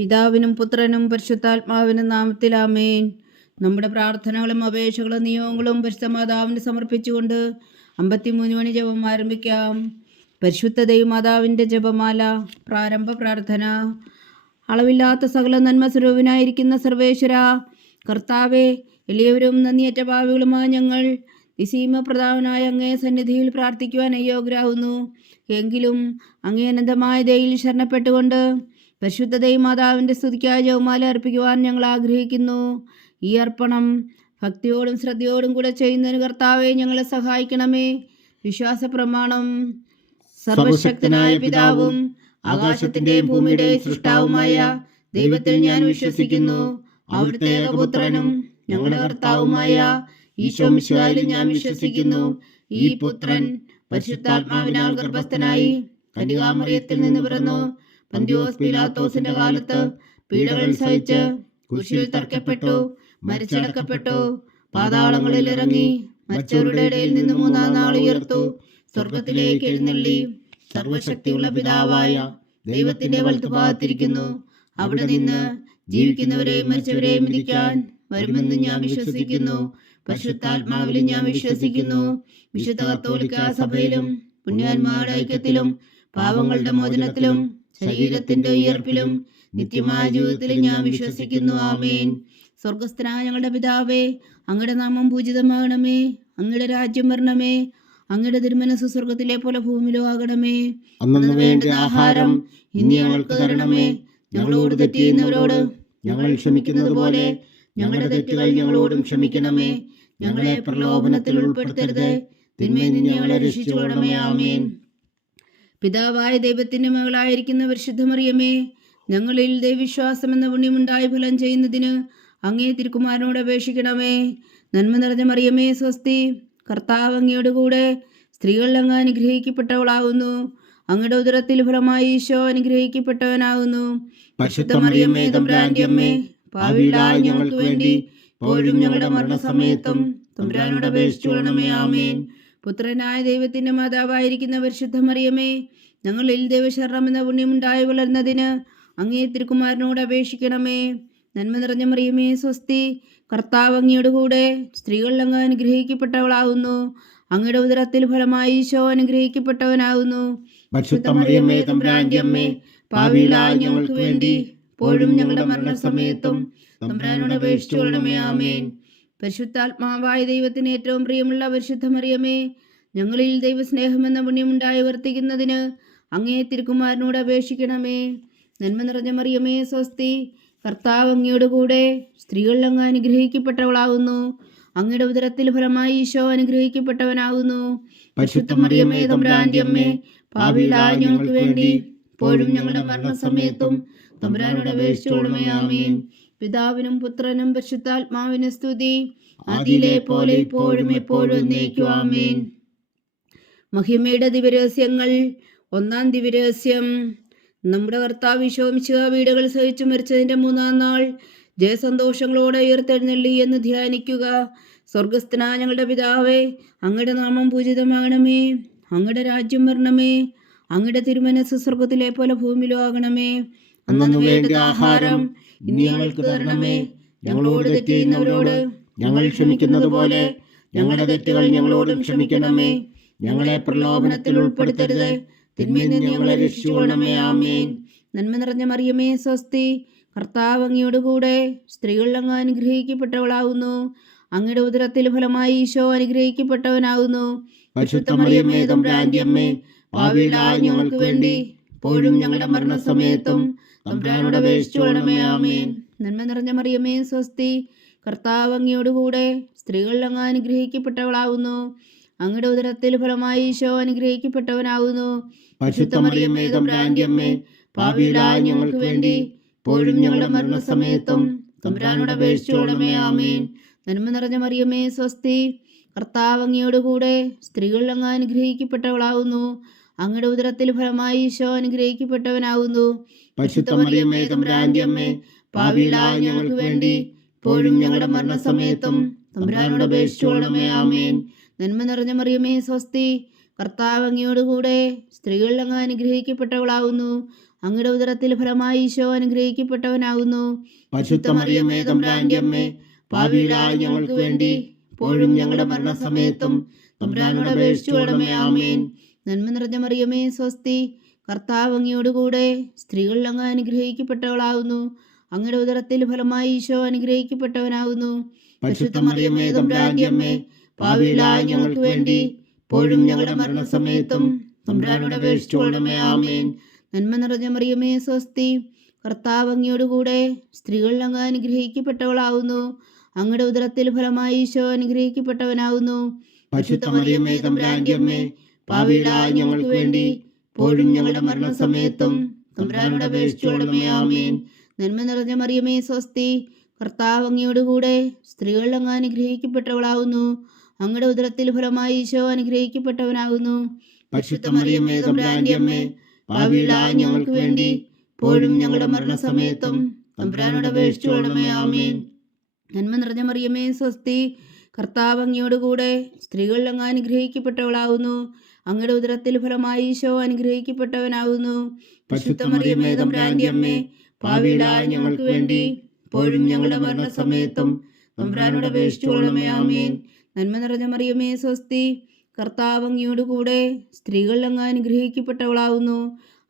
പിതാവിനും പുത്രനും പരിശുദ്ധാത്മാവിനും നാമത്തിൽ ആമേൻ. നമ്മുടെ പ്രാർത്ഥനകളും അപേക്ഷകളും നിയോഗങ്ങളും പരിശുദ്ധ മാതാവിന് സമർപ്പിച്ചുകൊണ്ട് 53 മണി ജപം ആരംഭിക്കാം. പരിശുദ്ധ ദൈവമാതാവിൻ്റെ ജപമാല. പ്രാരംഭ പ്രാർത്ഥന. അളവില്ലാത്ത സകല നന്മ സ്വരൂപനായിരിക്കുന്ന സർവേശ്വര കർത്താവെ, എളിയവരും നന്ദിയറ്റ പാവികളുമായ ഞങ്ങൾ നിസീമ പ്രധാനായ അങ്ങേ സന്നിധിയിൽ പ്രാർത്ഥിക്കുവാൻ അയോഗ്യരാകുന്നു. എങ്കിലും അങ്ങേ അനന്തമായ ദയയിൽ ശരണപ്പെട്ടുകൊണ്ട് പരിശുദ്ധ ദൈവമാതാവിൻ്റെ സ്തുതിക്കായ ജപമാല അർപ്പിക്കുവാൻ ഞങ്ങൾ ആഗ്രഹിക്കുന്നു. ഈ അർപ്പണം ഭക്തിയോടും ശ്രദ്ധയോടും കൂടെ ചെയ്യുന്നതിന് കർത്താവെ ഞങ്ങളെ സഹായിക്കണമേ. വിശ്വാസ പ്രമാണം. സർവശക്തനായ പിതാവും ആകാശത്തിന്റെയും ഭൂമിയുടെയും സൃഷ്ടാവുമായ ദൈവത്തിൽ ഞാൻ വിശ്വസിക്കുന്നു. അവിടുത്തെ ഏകപുത്രനും ഞങ്ങളുടെ കർത്താവുമായ ഈശോ മിശിഹായിലും ഞാൻ വിശ്വസിക്കുന്നു. ഈ പുത്രൻ പരിശുദ്ധാത്മാവിനാൽ ഗർഭസ്ഥനായി കന്യകാമറിയത്തിൽ നിന്ന് പിറന്നു. പന്തിയോസ് പീലാത്തോസിന്റെ കാലത്ത് പീഡകൾ സഹിച്ച് കുരിശിൽ തറയ്ക്കപ്പെട്ടു, മരിച്ചടക്കപ്പെട്ടു, പാതാളങ്ങളിൽ ഇറങ്ങി, മരിച്ചവരുടെ ഇടയിൽ നിന്ന് 3-ാം നാൾ ഉയർത്തു, സ്വർഗത്തിലേക്ക് എഴുന്നള്ളി, സർവശക്തിയുള്ള പിതാവായ ദൈവത്തിന്റെ വലത്തുഭാഗത്തിരിക്കുന്നു. അവിടെ നിന്ന് ജീവിക്കുന്നവരെയും മരിച്ചവരെയും വിധിക്കാൻ വരുമെന്ന് ഞാൻ വിശ്വസിക്കുന്നു. പരിശുദ്ധാത്മാവിലും ഞാൻ വിശ്വസിക്കുന്നു. വിശുദ്ധ കത്തോലിക്കാ സഭയിലും പുണ്യാന്മാരുടെ ഐക്യത്തിലും പാപങ്ങളുടെ മോചനത്തിലും ശരീരത്തിന്റെ ഉയർപ്പിലും നിത്യമായ ജീവിതത്തിലും ഞാൻ വിശ്വസിക്കുന്നു. ആമേൻ. സ്വർഗസ്ഥനായ ഞങ്ങളുടെ പിതാവേ, അങ്ങയുടെ നാമം പൂജിതമാകണമേ. അങ്ങയുടെ രാജ്യം വരണമേ. അങ്ങയുടെ തിരുമനസ്സ് സ്വർഗത്തിലെ പോലെ ഭൂമിയിലും ആകണമേ. അന്നു വേണ്ട ആഹാരം ഇനി ഞങ്ങൾക്ക് തരണമേ. ഞങ്ങളോട് തെറ്റ് ചെയ്യുന്നവരോട് ഞങ്ങൾ ക്ഷമിക്കുന്നത് പോലെ ഞങ്ങളുടെ തെറ്റുകൾ ഞങ്ങളോടും ക്ഷമിക്കണമേ. ഞങ്ങളെ പ്രലോഭനത്തിൽ ഉൾപ്പെടുത്തരുത്, തിന്മയിൽ നിന്ന് ഞങ്ങളെ രക്ഷിച്ചുകൊള്ളണമേ. ആമേൻ. പിതാവായ ദൈവത്തിന്റെ മകളായിരിക്കുന്ന പരിശുദ്ധ മറിയമേ, ഞങ്ങളിൽ ദൈവവിശ്വാസം എന്ന പുണ്യമുണ്ടായി ഫലം ചെയ്യുന്നതിന് അങ്ങേ തിരുക്കുമാരനോട് അപേക്ഷിക്കണമേ. നന്മ നിറഞ്ഞ മറിയമേ സ്വസ്തി, കർത്താവ് അങ്ങയോട് കൂടെ സ്ത്രീകൾ അങ്ങ് അനുഗ്രഹിക്കപ്പെട്ടവളാകുന്നു. അങ്ങയുടെ ഉദരത്തിൽ ഫലമായി ഈശോ അനുഗ്രഹിക്കപ്പെട്ടവനാകുന്നു. പരിശുദ്ധ മറിയമേ തമ്പുരാന്റെ അമ്മേ, പാപികളായ ഞങ്ങൾക്ക് വേണ്ടി ഇപ്പോഴും ഞങ്ങളുടെ മരണസമയത്തും തമ്പുരാനോട് അപേക്ഷിച്ചുകൊള്ളണമേ. ആമേൻ. പുത്രനായ ദൈവത്തിന്റെ മാതാവായിരിക്കുന്ന പരിശുദ്ധ മറിയമേ, ഞങ്ങളിൽ ദൈവശരണം എന്ന പുണ്യമുണ്ടായി വളർന്നതിന് അങ്ങേ തിരുക്കുമാരനോട് അപേക്ഷിക്കണമേ. നന്മ നിറഞ്ഞ മറിയമേ സ്വസ്തി, കർത്താവ് അങ്ങയോട് കൂടെ സ്ത്രീകൾ അങ്ങ് അനുഗ്രഹിക്കപ്പെട്ടവളാകുന്നു. അങ്ങയുടെ ഉദരത്തിൽ ഫലമായി ഈശോ അനുഗ്രഹിക്കപ്പെട്ടവനാകുന്നു. പരിശുദ്ധ മറിയമേ തമ്പുരാന്റെ അമ്മേ, പാപികളായ ഞങ്ങൾക്ക് വേണ്ടി ഇപ്പോഴും ഞങ്ങളുടെ മരണസമയത്തും തമ്പുരാനോട് അപേക്ഷിച്ചുകൊള്ളണമേ. ആമേൻ. പരിശുദ്ധാത്മാവായ ദൈവത്തിന് ഏറ്റവും പ്രിയമുള്ള പരിശുദ്ധ മറിയമേ, ഞങ്ങളിൽ ദൈവസ്നേഹം എന്ന പുണ്യമുണ്ടായി വർത്തിക്കുന്നതിന് അങ്ങേ തിരുക്കുമാരനോട് അപേക്ഷിക്കണമേ. നന്മ നിറഞ്ഞ മറിയമേ സ്വസ്തി, കർത്താവ് അങ്ങയോട് കൂടെ സ്ത്രീകൾ അങ്ങ് അനുഗ്രഹിക്കപ്പെട്ടവളാകുന്നു. അങ്ങയുടെ ഉദരത്തിൽ ഫലമായി ഈശോ അനുഗ്രഹിക്കപ്പെട്ടവനാകുന്നു. പരിശുദ്ധ മറിയമേ തമ്പുരാന്റെ അമ്മേ, പാപികളായ ഞങ്ങൾക്ക് വേണ്ടി ഇപ്പോഴും ഞങ്ങളുടെ മരണസമയത്തും തമ്പുരാനോട് അപേക്ഷിച്ചുകൊള്ളണമേ. ആമേൻ. പിതാവിനും പുത്രനും പരിശുദ്ധാത്മാവിനും സ്തുതി, ആദിയിലെ പോലെ ഇപ്പോഴും എപ്പോഴും എന്നേക്കും. ആമേൻ. മഹിമയുടെ ദിവരഹസ്യങ്ങൾ. 1-ാം ദിവരഹസ്യം. നമ്മുടെ കർത്താവ് ഈശോ മിശിഹാ പീഡകൾ സഹിച്ചു മരിച്ചതിന്റെ 3-ാം നാൾ ജയസന്തോഷങ്ങളോടെ ഉയർത്തെഴുന്നള്ളി എന്ന് ധ്യാനിക്കുക. സ്വർഗസ്ഥനായ ഞങ്ങളുടെ പിതാവേ, അങ്ങയുടെ നാമം പൂജിതമാകണമേ. അങ്ങയുടെ രാജ്യം വരണമേ. അങ്ങയുടെ തിരുമനസ്സ് സ്വർഗത്തിലെ പോലെ ഭൂമിയിലും ആകണമേ. അന്നു വേണ്ട ആഹാരം ഇനി ഞങ്ങൾക്ക് തരണമേ. ഞങ്ങളോട് തെറ്റ് ചെയ്യുന്നവരോട് ഞങ്ങൾ ക്ഷമിക്കുന്നത് പോലെ ഞങ്ങളുടെ തെറ്റുകൾ ഞങ്ങളോടും ക്ഷമിക്കണമേ. ഞങ്ങളെ പ്രലോഭനത്തിൽ ഉൾപ്പെടുത്തരുത്, തിന്മയിൽ നിന്ന് ഞങ്ങളെ രക്ഷിച്ചുകൊള്ളണമേ. ആമേൻ. നന്മ നിറഞ്ഞ മറിയമേ സ്വസ്തി, കർത്താവ് അങ്ങയോട് കൂടെ സ്ത്രീകൾ അങ്ങ് അനുഗ്രഹിക്കപ്പെട്ടവളാകുന്നു. അങ്ങയുടെ ഉദരത്തിൽ ഫലമായി ഈശോ അനുഗ്രഹിക്കപ്പെട്ടവനാകുന്നു. പരിശുദ്ധ മറിയമേ തമ്പുരാന്റെ അമ്മേ, പാപികളായ ഞങ്ങൾക്ക് വേണ്ടി ഇപ്പോഴും ഞങ്ങളുടെ മരണസമയത്തും തമ്പുരാനോട് അപേക്ഷിച്ചുകൊള്ളണമേ. ആമേൻ. നന്മ നിറഞ്ഞ മറിയമേ സ്വസ്തി, കർത്താവ് അങ്ങയോട് കൂടെ സ്ത്രീകൾ അങ്ങ് അനുഗ്രഹിക്കപ്പെട്ടവളാകുന്നു. അങ്ങയുടെ ഉദരത്തിൽ ഫലമായി ഈശോ അനുഗ്രഹിക്കപ്പെട്ടവനാകുന്നു. പരിശുദ്ധ മറിയമേ തമ്പുരാന്റെ അമ്മേ, പാപികളായ ഞങ്ങൾക്ക് വേണ്ടി ഇപ്പോഴും ഞങ്ങളുടെ മരണസമയത്തും തമ്പുരാനോട് അപേക്ഷിച്ചുകൊള്ളണമേ. ആമേൻ. നന്മ നിറഞ്ഞ മറിയമേ സ്വസ്തി, കർത്താവ് അങ്ങയോട് കൂടെ സ്ത്രീകൾ അങ്ങ് അനുഗ്രഹിക്കപ്പെട്ടവളാകുന്നു. അങ്ങയുടെ ഉദരത്തിൽ ഫലമായി ഈശോ അനുഗ്രഹിക്കപ്പെട്ടവനാകുന്നു. പരിശുദ്ധ മറിയമേ തമ്പുരാന്റെ അമ്മേ, പാപികളായ ഞങ്ങൾക്ക് വേണ്ടി ഇപ്പോഴും ഞങ്ങളുടെ മരണസമയത്തും തമ്പുരാനോട് അപേക്ഷിച്ചുകൊള്ളണമേ. ആമേൻ. നന്മ നിറഞ്ഞ മറിയമേ സ്വസ്തി, കർത്താവ് അങ്ങയോട് കൂടെ സ്ത്രീകൾ അങ്ങ് അനുഗ്രഹിക്കപ്പെട്ടവളാകുന്നു. അങ്ങയുടെ ഉദരത്തിൽ ഫലമായി ഈശോ അനുഗ്രഹിക്കപ്പെട്ടവനാകുന്നു. പരിശുദ്ധ മറിയമേ തമ്പുരാന്റെ അമ്മേ, പാപികളായ ഞങ്ങൾക്ക് വേണ്ടി ഇപ്പോഴും ഞങ്ങളുടെ മരണസമയത്തും തമ്പുരാനോട് അപേക്ഷിച്ചുകൊള്ളണമേ. ആമേൻ. നന്മ നിറഞ്ഞ മറിയമേ സ്വസ്തി, കർത്താവ് അങ്ങയോടുകൂടെ സ്ത്രീകളിൽ അങ്ങ് അനുഗ്രഹിക്കപ്പെട്ടവളാകുന്നു. അങ്ങയുടെ ഉദരത്തിൽ ഫലമായി ഈശോ അനുഗ്രഹിക്കപ്പെട്ടവനാകുന്നു. പരിശുദ്ധ മറിയമേ തമ്പുരാന്റെ അമ്മേ, പാപികളായ ഞങ്ങൾക്ക് വേണ്ടി ഇപ്പോഴും ഞങ്ങളുടെ മരണസമയത്തും തമ്പുരാനോട് അപേക്ഷിച്ചുകൊള്ളണമേ. ആമേൻ. നന്മ നിറഞ്ഞ മറിയമേ സ്വസ്തി, കർത്താവ് അങ്ങയോടുകൂടെ സ്ത്രീകളിൽ അങ്ങ് അനുഗ്രഹിക്കപ്പെട്ടവളാകുന്നു. അങ്ങയുടെ ഉദരത്തിൽ ഫലമായി ഈശോ അനുഗ്രഹിക്കപ്പെട്ടവനാകുന്നു. പരിശുദ്ധ മറിയമേ തമ്പുരാന്റെ അമ്മേ, പാപികളായ ഞങ്ങൾക്ക് വേണ്ടി ഇപ്പോഴും ഞങ്ങളുടെ മരണസമയത്തും തമ്പുരാനോട് അപേക്ഷിച്ചുകൊള്ളണമേ. ആമേൻ. നന്മ നിറഞ്ഞ മറിയമേ സ്വസ്തി, കർത്താവ് അങ്ങയോടുകൂടെ സ്ത്രീകളിൽ അങ്ങ് അനുഗ്രഹിക്കപ്പെട്ടവളാകുന്നു. അങ്ങയുടെ ഉദരത്തിൽ ഫലമായി ഈശോ അനുഗ്രഹിക്കപ്പെട്ടവനാകുന്നു. പരിശുദ്ധ മറിയമേ തമ്പുരാന്റെ അമ്മേ, പാപികളായ ഞങ്ങൾക്ക് വേണ്ടി ഇപ്പോഴും ഞങ്ങളുടെ മരണസമയത്തും തമ്പുരാനോട് അപേക്ഷിച്ചുകൊള്ളണമേ. ആമേൻ. നന്മ നിറഞ്ഞ മറിയമേ സ്വസ്തി, കർത്താവ് അങ്ങയോടുകൂടെ സ്ത്രീകളിൽ അങ്ങ് അനുഗ്രഹിക്കപ്പെട്ടവളാകുന്നു. അങ്ങയുടെ ഉദരത്തിൽ ഫലമായി ഈശോ അനുഗ്രഹിക്കപ്പെട്ടവനാകുന്നു. പരിശുദ്ധ മറിയമേ തമ്പുരാന്റെ അമ്മേ, പാപികളായ ഞങ്ങൾക്ക് വേണ്ടി ഇപ്പോഴും ഞങ്ങളുടെ മരണസമയത്തും തമ്പുരാനോട് അപേക്ഷിച്ചുകൊള്ളണമേ. ആമേൻ. നന്മ നിറഞ്ഞ മറിയമേ സ്വസ്തി, കർത്താവ് അങ്ങയോടുകൂടെ സ്ത്രീകളിൽ അങ്ങ് അനുഗ്രഹിക്കപ്പെട്ടവളാകുന്നു.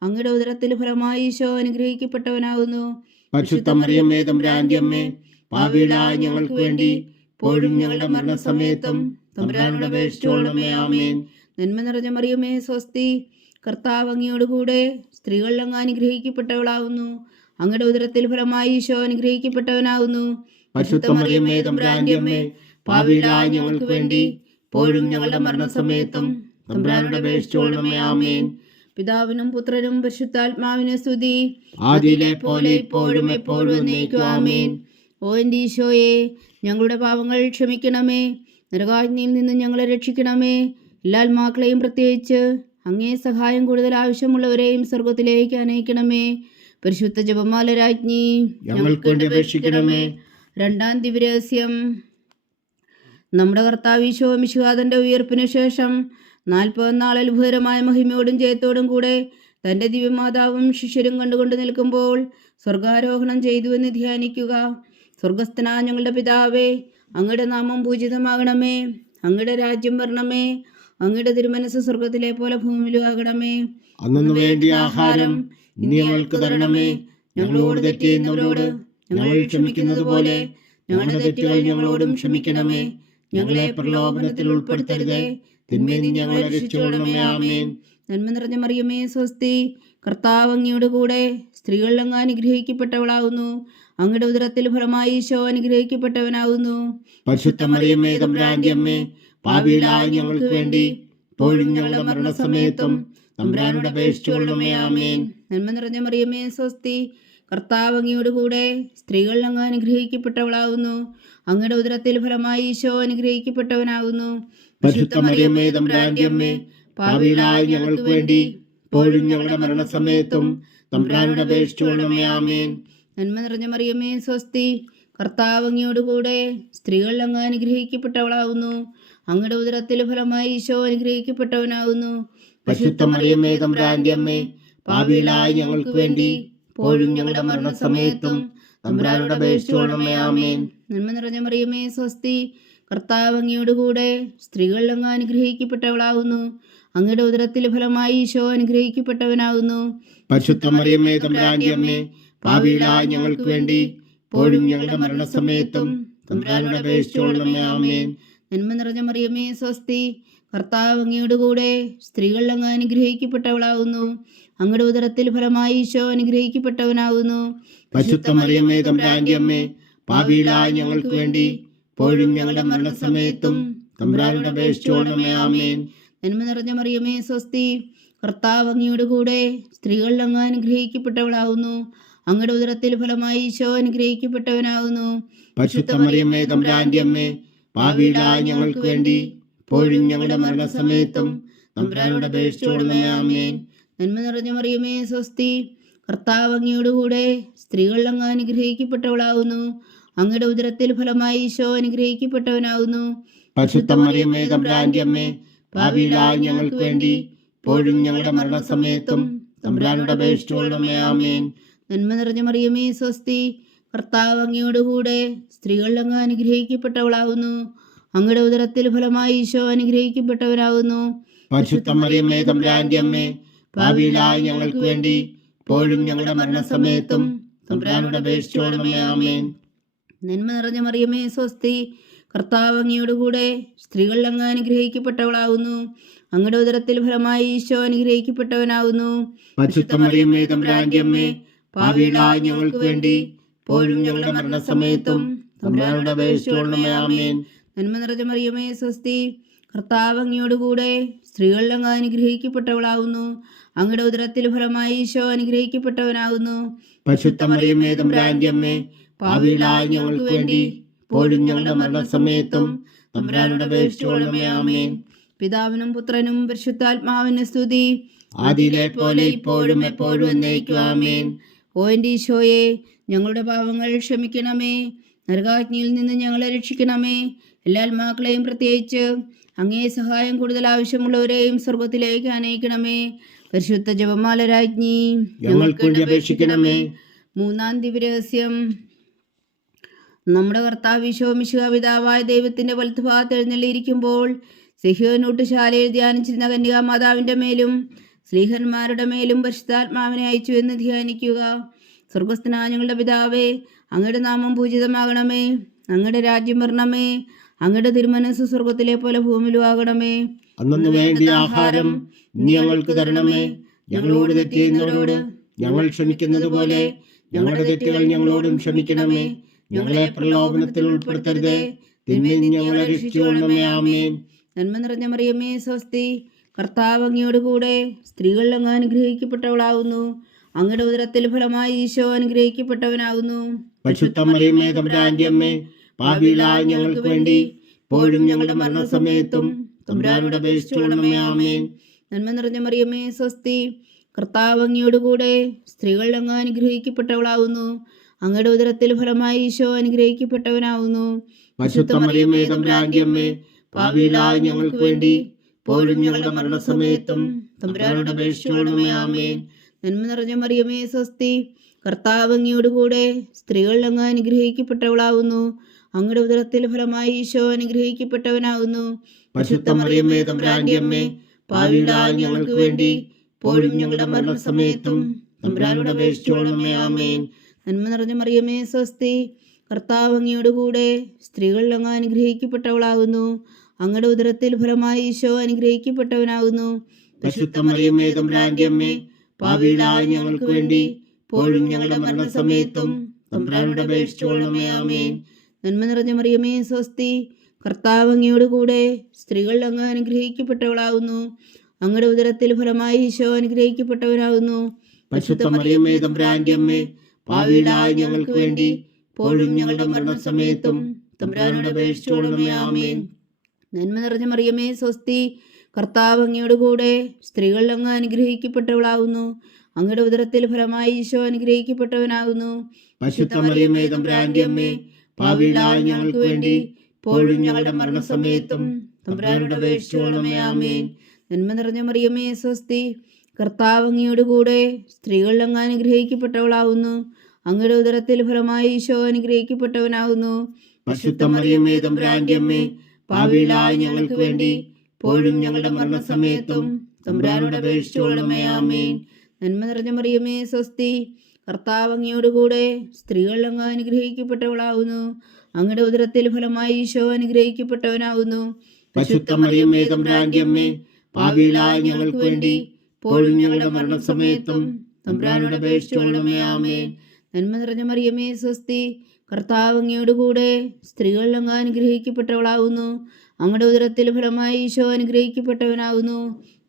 അങ്ങയുടെ ഉദരത്തിൽ ഫലമായി ഈശോ അനുഗ്രഹിക്കപ്പെട്ടവനാകുന്നു. പരിശുദ്ധ മറിയമേ തമ്പുരാന്റെ അമ്മേ, പാപികളായ ഞങ്ങൾക്ക് വേണ്ടി ഇപ്പോഴും ഞങ്ങളുടെ മരണസമയത്തും തമ്പുരാനോട് അപേക്ഷിച്ചുകൊള്ളണമേ. ആമേൻ. നന്മ നിറഞ്ഞ മറിയമേ സ്വസ്തി, കർത്താവ് അങ്ങയോടുകൂടെ സ്ത്രീകളിൽ അങ്ങ് അനുഗ്രഹിക്കപ്പെട്ടവളാകുന്നു. അങ്ങയുടെ ഉദരത്തിൽ ഫലമായി ഈശോ അനുഗ്രഹിക്കപ്പെട്ടവനാകുന്നു. പരിശുദ്ധ മറിയമേ തമ്പുരാന്റെ അമ്മേ, പാപികളായ ഞങ്ങൾക്ക് വേണ്ടി ഇപ്പോഴും ഞങ്ങളുടെ മരണസമയത്തും തമ്പുരാനോട് അപേക്ഷിച്ചുകൊള്ളണമേ. ആമേൻ. പിതാവിനും പുത്രനും പരിശുദ്ധാത്മാവിനും സ്തുതി, ആദിയിലെ പോലെ ഇപ്പോഴും എപ്പോഴും എന്നേക്കും. ആമേൻ. ഓ എൻ്റെ ഈശോയെ, ഞങ്ങളുടെ പാപങ്ങൾ ക്ഷമിക്കണമേ. നരകാഗ്നിയിൽ നിന്ന് ഞങ്ങളെ രക്ഷിക്കണമേ. എല്ലാ ആത്മാക്കളെയും, പ്രത്യേകിച്ച് അങ്ങേ സഹായം കൂടുതൽ ആവശ്യമുള്ളവരെയും സ്വർഗത്തിലേക്ക് അനയിക്കണമേ. പരിശുദ്ധ ജപമാല രാജ്ഞി, ഞങ്ങൾക്ക് വേണ്ടി അപേക്ഷിക്കണമേ. രണ്ടാം ദിവ്യരഹസ്യം. നമ്മുടെ കർത്താവ് ഈശോ മിശിഹാതൻ്റെ ഉയർപ്പിനു ശേഷം 40 നാൾ അത്ഭുതകരമായ മഹിമയോടും ജയത്തോടും കൂടെ തൻ്റെ ദിവ്യമാതാവും ശിഷ്യരും കണ്ടുകൊണ്ട് നിൽക്കുമ്പോൾ സ്വർഗാരോഹണം ചെയ്തുവെന്ന് ധ്യാനിക്കുക. സ്വർഗസ്ഥനായ ഞങ്ങളുടെ പിതാവേ, അങ്ങയുടെ നാമം പൂജിതമാകണമേ. അങ്ങയുടെ രാജ്യം വരണമേ. അങ്ങയുടെ തിരുമനസ് സ്വർഗത്തിലെ പോലെ ഭൂമിയിലും ആകണമേ. അന്നു വേണ്ടിയ ആഹാരം ഇനി ഞങ്ങൾക്ക് തരണമേ. ഞങ്ങളോട് തെറ്റ് ചെയ്യുന്നവരോട് ഞങ്ങൾ ക്ഷമിക്കുന്നത് പോലെ ഞങ്ങളുടെ തെറ്റുകൾ ഞങ്ങളോടും ക്ഷമിക്കണമേ. ഞങ്ങളെ പ്രലോഭനത്തിൽ ഉൾപ്പെടുത്തരുതേ, തിന്മയിൽ നിന്ന് ഞങ്ങളെ രക്ഷിച്ചുകൊള്ളണമേ. ആമേൻ. നന്മ നിറഞ്ഞ മറിയമേ സ്വസ്തി, കർത്താവ് അങ്ങയോടുകൂടെ സ്ത്രീകളിൽ അങ്ങ് അനുഗ്രഹിക്കപ്പെട്ടവളാകുന്നു. അങ്ങയുടെ ഉദരത്തിൽ ഫലമായി ഈശോ അനുഗ്രഹിക്കപ്പെട്ടവനാകുന്നു. പരിശുദ്ധ മറിയമേ തമ്പുരാന്റെ അമ്മേ, പാപികളായ ഞങ്ങൾക്ക് വേണ്ടി ഇപ്പോഴും ഞങ്ങളുടെ മരണസമയത്തും തമ്പുരാനോട് അപേക്ഷിച്ചുകൊള്ളണമേ. ആമേൻ. നന്മ നിറഞ്ഞ മറിയമേ സ്വസ്തി, കർത്താവ് അങ്ങയോടുകൂടെ സ്ത്രീകളിൽ അങ്ങ് അനുഗ്രഹിക്കപ്പെട്ടവളാകുന്നു. അങ്ങയുടെ ഉദരത്തിൽ ഫലമായി ഈശോ അനുഗ്രഹിക്കപ്പെട്ടവനാകുന്നു. പരിശുദ്ധ മറിയമേ തമ്പുരാന്റെ അമ്മേ, പാപികളായ ഞങ്ങൾക്ക് വേണ്ടി ഇപ്പോഴും ഞങ്ങളുടെ മരണസമയത്തും തമ്പുരാനോട് അപേക്ഷിച്ചുകൊള്ളണമേ. ആമേൻ. നന്മ നിറഞ്ഞ മറിയമേ സ്വസ്തി, കർത്താവ് അങ്ങയോടുകൂടെ സ്ത്രീകളിൽ അങ്ങ് അനുഗ്രഹിക്കപ്പെട്ടവളാകുന്നു. അങ്ങയുടെ ഉദരത്തിൽ ഫലമായി ഈശോ അനുഗ്രഹിക്കപ്പെട്ടവനാകുന്നു. പരിശുദ്ധ മറിയമേ തമ്പുരാന്റെ അമ്മേ, പാപികളായ ഞങ്ങൾക്ക് വേണ്ടി ഇപ്പോഴും ഞങ്ങളുടെ മരണസമയത്തും തമ്പുരാനോട് അപേക്ഷിച്ചുകൊള്ളണമേ. ആമേൻ. നന്മ നിറഞ്ഞ മറിയമേ സ്വസ്തി, കർത്താവ് അങ്ങയോടുകൂടെ സ്ത്രീകളിൽ അങ്ങ് അനുഗ്രഹിക്കപ്പെട്ടവളാകുന്നു. അങ്ങയുടെ ഉദരത്തിൽ ഫലമായി ഈശോ അനുഗ്രഹിക്കപ്പെട്ടവനാകുന്നു. പരിശുദ്ധ മറിയമേ തമ്പുരാന്റെ അമ്മേ, പാപികളായ ഞങ്ങൾക്ക് വേണ്ടി ഇപ്പോഴും ഞങ്ങളുടെ മരണസമയത്തും തമ്പുരാനോട് അപേക്ഷിച്ചുകൊള്ളണമേ. ആമേൻ. നന്മ നിറഞ്ഞ മറിയമേ സ്വസ്തി, കർത്താവ് അങ്ങയോടുകൂടെ സ്ത്രീകളിൽ അങ്ങ് അനുഗ്രഹിക്കപ്പെട്ടവളാകുന്നു. അങ്ങയുടെ ഉദരത്തിൽ ഫലമായി ഈശോ അനുഗ്രഹിക്കപ്പെട്ടവനാകുന്നു. പരിശുദ്ധ മറിയമേ തമ്പുരാന്റെ അമ്മേ, പാപികളായ ഞങ്ങൾക്ക് വേണ്ടി ഇപ്പോഴും ഞങ്ങളുടെ മരണസമയത്തും തമ്പുരാനോട് അപേക്ഷിച്ചുകൊള്ളണമേ. ആമേൻ. നന്മ നിറഞ്ഞ മറിയമേ സ്വസ്തി, കർത്താവ് അങ്ങയോടുകൂടെ സ്ത്രീകളിൽ അങ്ങ് അനുഗ്രഹിക്കപ്പെട്ടവളാകുന്നു. അങ്ങയുടെ ഉദരത്തിൽ ഫലമായി ഈശോ അനുഗ്രഹിക്കപ്പെട്ടവനാകുന്നു. പരിശുദ്ധ മറിയമേ തമ്പുരാന്റെ അമ്മേ, പാപികളായ ഞങ്ങൾക്ക് വേണ്ടി ഇപ്പോഴും ഞങ്ങളുടെ മരണസമയത്തും തമ്പുരാനോട് അപേക്ഷിച്ചുകൊള്ളണമേ. ആമേൻ. നന്മ നിറഞ്ഞ മറിയമേ സ്വസ്തി, കർത്താവ് അങ്ങയോടുകൂടെ സ്ത്രീകളിൽ അങ്ങ് അനുഗ്രഹിക്കപ്പെട്ടവളാകുന്നു. അങ്ങയുടെ ഉദരത്തിൽ ഫലമായി ഈശോ അനുഗ്രഹിക്കപ്പെട്ടവനാകുന്നു. പരിശുദ്ധ മറിയമേ തമ്പുരാന്റെ അമ്മേ, പാപികളായ ഞങ്ങൾക്ക് വേണ്ടി ഇപ്പോഴും ഞങ്ങളുടെ മരണസമയത്തും തമ്പുരാനോട് അപേക്ഷിച്ചുകൊള്ളണമേ. ആമേൻ. നന്മ നിറഞ്ഞ മറിയമേ സ്വസ്തി, കർത്താവ് അങ്ങയോടുകൂടെ സ്ത്രീകൾ അങ്ങ് അനുഗ്രഹിക്കപ്പെട്ടവളാകുന്നു. അങ്ങയുടെ ഉദരത്തിൽ ഫലമായി ഈശോ അനുഗ്രഹിക്കപ്പെട്ടവരാകുന്നു. പരിശുദ്ധ മറിയമേ തമ്പുരാന്റെ അമ്മേ, പാപികളായ ഞങ്ങൾക്ക് വേണ്ടി ഇപ്പോഴും ഞങ്ങളുടെ മരണസമയത്തും തമ്പുരാനോട് അപേക്ഷിച്ചുകൊള്ളണമേ. ആമേൻ. നന്മ നിറഞ്ഞ മറിയമേ സ്വസ്തി, കർത്താവ് അങ്ങയോടുകൂടെ സ്ത്രീകൾ അങ്ങ് അനുഗ്രഹിക്കപ്പെട്ടവളാകുന്നു. അങ്ങയുടെ ഉദരത്തിൽ ഫലമായി ഈശോ അനുഗ്രഹിക്കപ്പെട്ടവനാകുന്നു. പരിശുദ്ധ മറിയമേ തമ്പുരാന്റെ അമ്മേ, പാപികളായ ഞങ്ങൾക്ക് വേണ്ടി ഇപ്പോഴും ഞങ്ങളുടെ മരണസമയത്തും തമ്പുരാനോട് അപേക്ഷിച്ചുകൊള്ളണമേ. ആമേൻ. നന്മ നിറഞ്ഞ മറിയമേ സ്വസ്തി, കർത്താവ് അങ്ങയോടുകൂടെ സ്ത്രീകൾ അങ്ങ് അനുഗ്രഹിക്കപ്പെട്ടവളാകുന്നു. അങ്ങയുടെ ഉദരത്തിൽ ഫലമായി ഈശോ അനുഗ്രഹിക്കപ്പെട്ടവനാകുന്നു. പരിശുദ്ധ മറിയമേ തമ്പുരാന്റെ അമ്മേ, പാപികളായ ഞങ്ങൾക്ക് വേണ്ടി ഇപ്പോഴും ഞങ്ങളുടെ മരണസമയത്തും തമ്പുരാനോട് അപേക്ഷിച്ചുകൊള്ളണമേ. ആമേൻ. പിതാവിനും പുത്രനും പരിശുദ്ധാത്മാവിന് സ്തുതി, ആദിയിലെ പോലെ ഇപ്പോഴും എപ്പോഴും എന്നേക്കും. ആമേൻ. ഓ എൻ്റെ ഈശോയെ, ഞങ്ങളുടെ പാപങ്ങൾ ക്ഷമിക്കണമേ. നരകാഗ്നിയിൽ നിന്ന് ഞങ്ങളെ രക്ഷിക്കണമേ. എല്ലാ ആത്മാക്കളെയും, പ്രത്യേകിച്ച് അങ്ങേ സഹായം കൂടുതൽ ആവശ്യമുള്ളവരെയും സ്വർഗത്തിലേക്ക് അനയിക്കണമേ. പരിശുദ്ധ ജപമാല രാജ്ഞി, ഞങ്ങൾക്ക് വേണ്ടി അപേക്ഷിക്കണമേ. മൂന്നാം ദിവ്യരഹസ്യം. നമ്മുടെ കർത്താവ് ഈശോ മിശിഹാ പിതാവായ ദൈവത്തിന്റെ വലത്തുഭാഗത്ത് എഴുന്നള്ളിയിരിക്കുമ്പോൾ സിഹ്യോനൂട്ടുശാലയിൽ ധ്യാനിച്ചിരുന്ന കന്യകാമാതാവിന്റെ മേലും സ്ലീഹന്മാരുടെ മേലും പരിശുദ്ധാത്മാവിനെ അയച്ചു എന്ന് ധ്യാനിക്കുക. സ്വർഗസ്ഥനായ ഞങ്ങളുടെ പിതാവേ, അങ്ങയുടെ നാമം പൂജിതമാകണമേ. അങ്ങയുടെ രാജ്യം വരണമേ. അങ്ങയുടെ തിരുമനസ്സ് സ്വർഗത്തിലെ പോലെ ഭൂമിയിലും ആകണമേ. അന്നു വേണ്ടിയ ആഹാരം ഇനി ഞങ്ങൾക്ക് തരണമേ. ഞങ്ങളോട് തെറ്റ് ചെയ്യുന്നവരോട് ഞങ്ങൾ ക്ഷമിക്കുന്നത് പോലെ ഞങ്ങളുടെ തെറ്റുകൾ ഞങ്ങളോടും ക്ഷമിക്കണമേ. ഞങ്ങളെ പ്രലോഭനത്തിൽ ഉൾപ്പെടുത്തരുതേ, തിന്മയിൽ നിന്ന് ഞങ്ങളെ രക്ഷിച്ചുകൊള്ളണമേ. ആമേൻ. നന്മ നിറഞ്ഞ മറിയമേ സ്വസ്തി, കർത്താവ് അങ്ങയോടുകൂടെ സ്ത്രീകൾ അങ്ങ് അനുഗ്രഹിക്കപ്പെട്ടവളാകുന്നു. അങ്ങയുടെ ഉദരത്തിൽ ഫലമായി ഈശോ അനുഗ്രഹിക്കപ്പെട്ടവനാകുന്നു. പരിശുദ്ധ മറിയമേ തമ്പുരാന്റെ അമ്മേ, പാപികളായ ഞങ്ങൾക്ക് വേണ്ടി ഇപ്പോഴും ഞങ്ങളുടെ മരണസമയത്തും തമ്പുരാനോട് അപേക്ഷിച്ചുകൊള്ളണമേ. ആമേൻ. നന്മ നിറഞ്ഞ മറിയമേ സ്വസ്തി, കർത്താവ് അങ്ങയോടുകൂടെ സ്ത്രീകൾ അങ്ങ് അനുഗ്രഹിക്കപ്പെട്ടവളാകുന്നു. അങ്ങയുടെ ഉദരത്തിൽ ഫലമായി ഈശോ അനുഗ്രഹിക്കപ്പെട്ടവനാകുന്നു. പരിശുദ്ധ മറിയമേ തമ്പുരാന്റെ അമ്മേ, പാപികളായ ഞങ്ങൾക്ക് വേണ്ടി ഇപ്പോഴും ഞങ്ങളുടെ മരണസമയത്തും തമ്പുരാനോട് അപേക്ഷിച്ചുകൊള്ളണമേ. ആമേൻ. നന്മ നിറഞ്ഞ മറിയമേ സ്വസ്തി, കർത്താവ് അങ്ങയോടുകൂടെ സ്ത്രീകൾ അങ്ങ് അനുഗ്രഹിക്കപ്പെട്ടവളാകുന്നു. അങ്ങയുടെ ഉദരത്തിൽ ഫലമായി ഈശോ അനുഗ്രഹിക്കപ്പെട്ടവനാകുന്നു. പരിശുദ്ധ മറിയമേ തമ്പുരാന്റെ അമ്മേ, പാപികളായ ഞങ്ങൾക്ക് വേണ്ടി ഇപ്പോഴും ഞങ്ങളുടെ മരണസമയത്തും തമ്പുരാനോട് അപേക്ഷിച്ചുകൊള്ളണമേ. ആമേൻ. നന്മ നിറഞ്ഞ മറിയമേ സ്വസ്തി, കർത്താവ് അങ്ങയോടുകൂടെ സ്ത്രീകൾ അങ്ങ് അനുഗ്രഹിക്കപ്പെട്ടവളാകുന്നു. അങ്ങയുടെ ഉദരത്തിൽ ഫലമായി ഈശോ അനുഗ്രഹിക്കപ്പെട്ടവനാകുന്നു. പരിശുദ്ധ മറിയമേ തമ്പുരാന്റെ അമ്മേ, പാപികളായ ഞങ്ങൾക്ക് വേണ്ടി ഇപ്പോഴും ഞങ്ങളുടെ മരണസമയത്തും തമ്പുരാനോട് അപേക്ഷിച്ചുകൊള്ളണമേ. ആമേൻ. നന്മ നിറഞ്ഞ മറിയമേ സ്വസ്തി, കർത്താവ് അങ്ങയോടുകൂടെ സ്ത്രീകൾ അങ്ങ് അനുഗ്രഹിക്കപ്പെട്ടവളാകുന്നു. അങ്ങയുടെ ഉദരത്തിൽ ഫലമായി ഈശോ അനുഗ്രഹിക്കപ്പെട്ടവനാകുന്നു. പരിശുദ്ധ മറിയമേ തമ്പുരാന്റെ അമ്മേ, പാപികളായ ഞങ്ങൾക്ക് വേണ്ടി ഇപ്പോഴും ഞങ്ങളുടെ മരണസമയത്തും തമ്പുരാനോട് അപേക്ഷിച്ചുകൊള്ളണമേ. ആമേൻ. നന്മ നിറഞ്ഞ മറിയമേ സ്വസ്തി, കർത്താവ് അങ്ങയോടുകൂടെ സ്ത്രീകൾ അങ്ങ് അനുഗ്രഹിക്കപ്പെട്ടവളാകുന്നു. അങ്ങയുടെ ഉദരത്തിൽ ഫലമായി ഈശോ അനുഗ്രഹിക്കപ്പെട്ടവനാകുന്നു. പരിശുദ്ധ മറിയമേ തമ്പുരാന്റെ അമ്മേ, പാപികളായ ഞങ്ങൾക്ക് വേണ്ടി ഇപ്പോഴും ഞങ്ങളുടെ മരണസമയത്തും തമ്പുരാനോട് അപേക്ഷിച്ചുകൊള്ളണമേ. ആമേൻ. നന്മ നിറഞ്ഞ മറിയമേ സ്വസ്തി, കർത്താവ് അങ്ങയോടുകൂടെ സ്ത്രീകൾ അങ്ങ് അനുഗ്രഹിക്കപ്പെട്ടവളാകുന്നു. അങ്ങയുടെ ഉദരത്തിൽ ഫലമായി ഈശോ അനുഗ്രഹിക്കപ്പെട്ടവനാകുന്നു. പരിശുദ്ധ മറിയമേ തമ്പുരാന്റെ അമ്മേ, പാപികളായ ഞങ്ങൾക്ക് വേണ്ടി ഇപ്പോഴും ഞങ്ങളുടെ മരണസമയത്തും തമ്പുരാനോട് അപേക്ഷിച്ചുകൊള്ളണമേ. ആമേൻ. നന്മ നിറഞ്ഞ മറിയമേ സ്വസ്തി, കർത്താവ് അങ്ങയോടുകൂടെ സ്ത്രീകൾ അങ്ങ് അനുഗ്രഹിക്കപ്പെട്ടവളാകുന്നു. അങ്ങയുടെ ഉദരത്തിൽ ഫലമായി ഈശോ അനുഗ്രഹിക്കപ്പെട്ടവനാകുന്നു. പരിശുദ്ധ മറിയമേ തമ്പുരാന്റെ അമ്മേ, പാപികളായ ഞങ്ങൾക്ക് വേണ്ടി ഇപ്പോഴും ഞങ്ങളുടെ മരണസമയത്തും തമ്പുരാനോട് അപേക്ഷിച്ചുകൊള്ളണമേ. ആമേൻ. നന്മ നിറഞ്ഞ മറിയമേ സ്വസ്തി, കർത്താവ് അങ്ങയോടുകൂടെ സ്ത്രീകൾ അങ്ങ് അനുഗ്രഹിക്കപ്പെട്ടവളാകുന്നു. അങ്ങയുടെ ഉദരത്തിൽ ഫലമായി ഈശോ അനുഗ്രഹിക്കപ്പെട്ടവനാകുന്നു.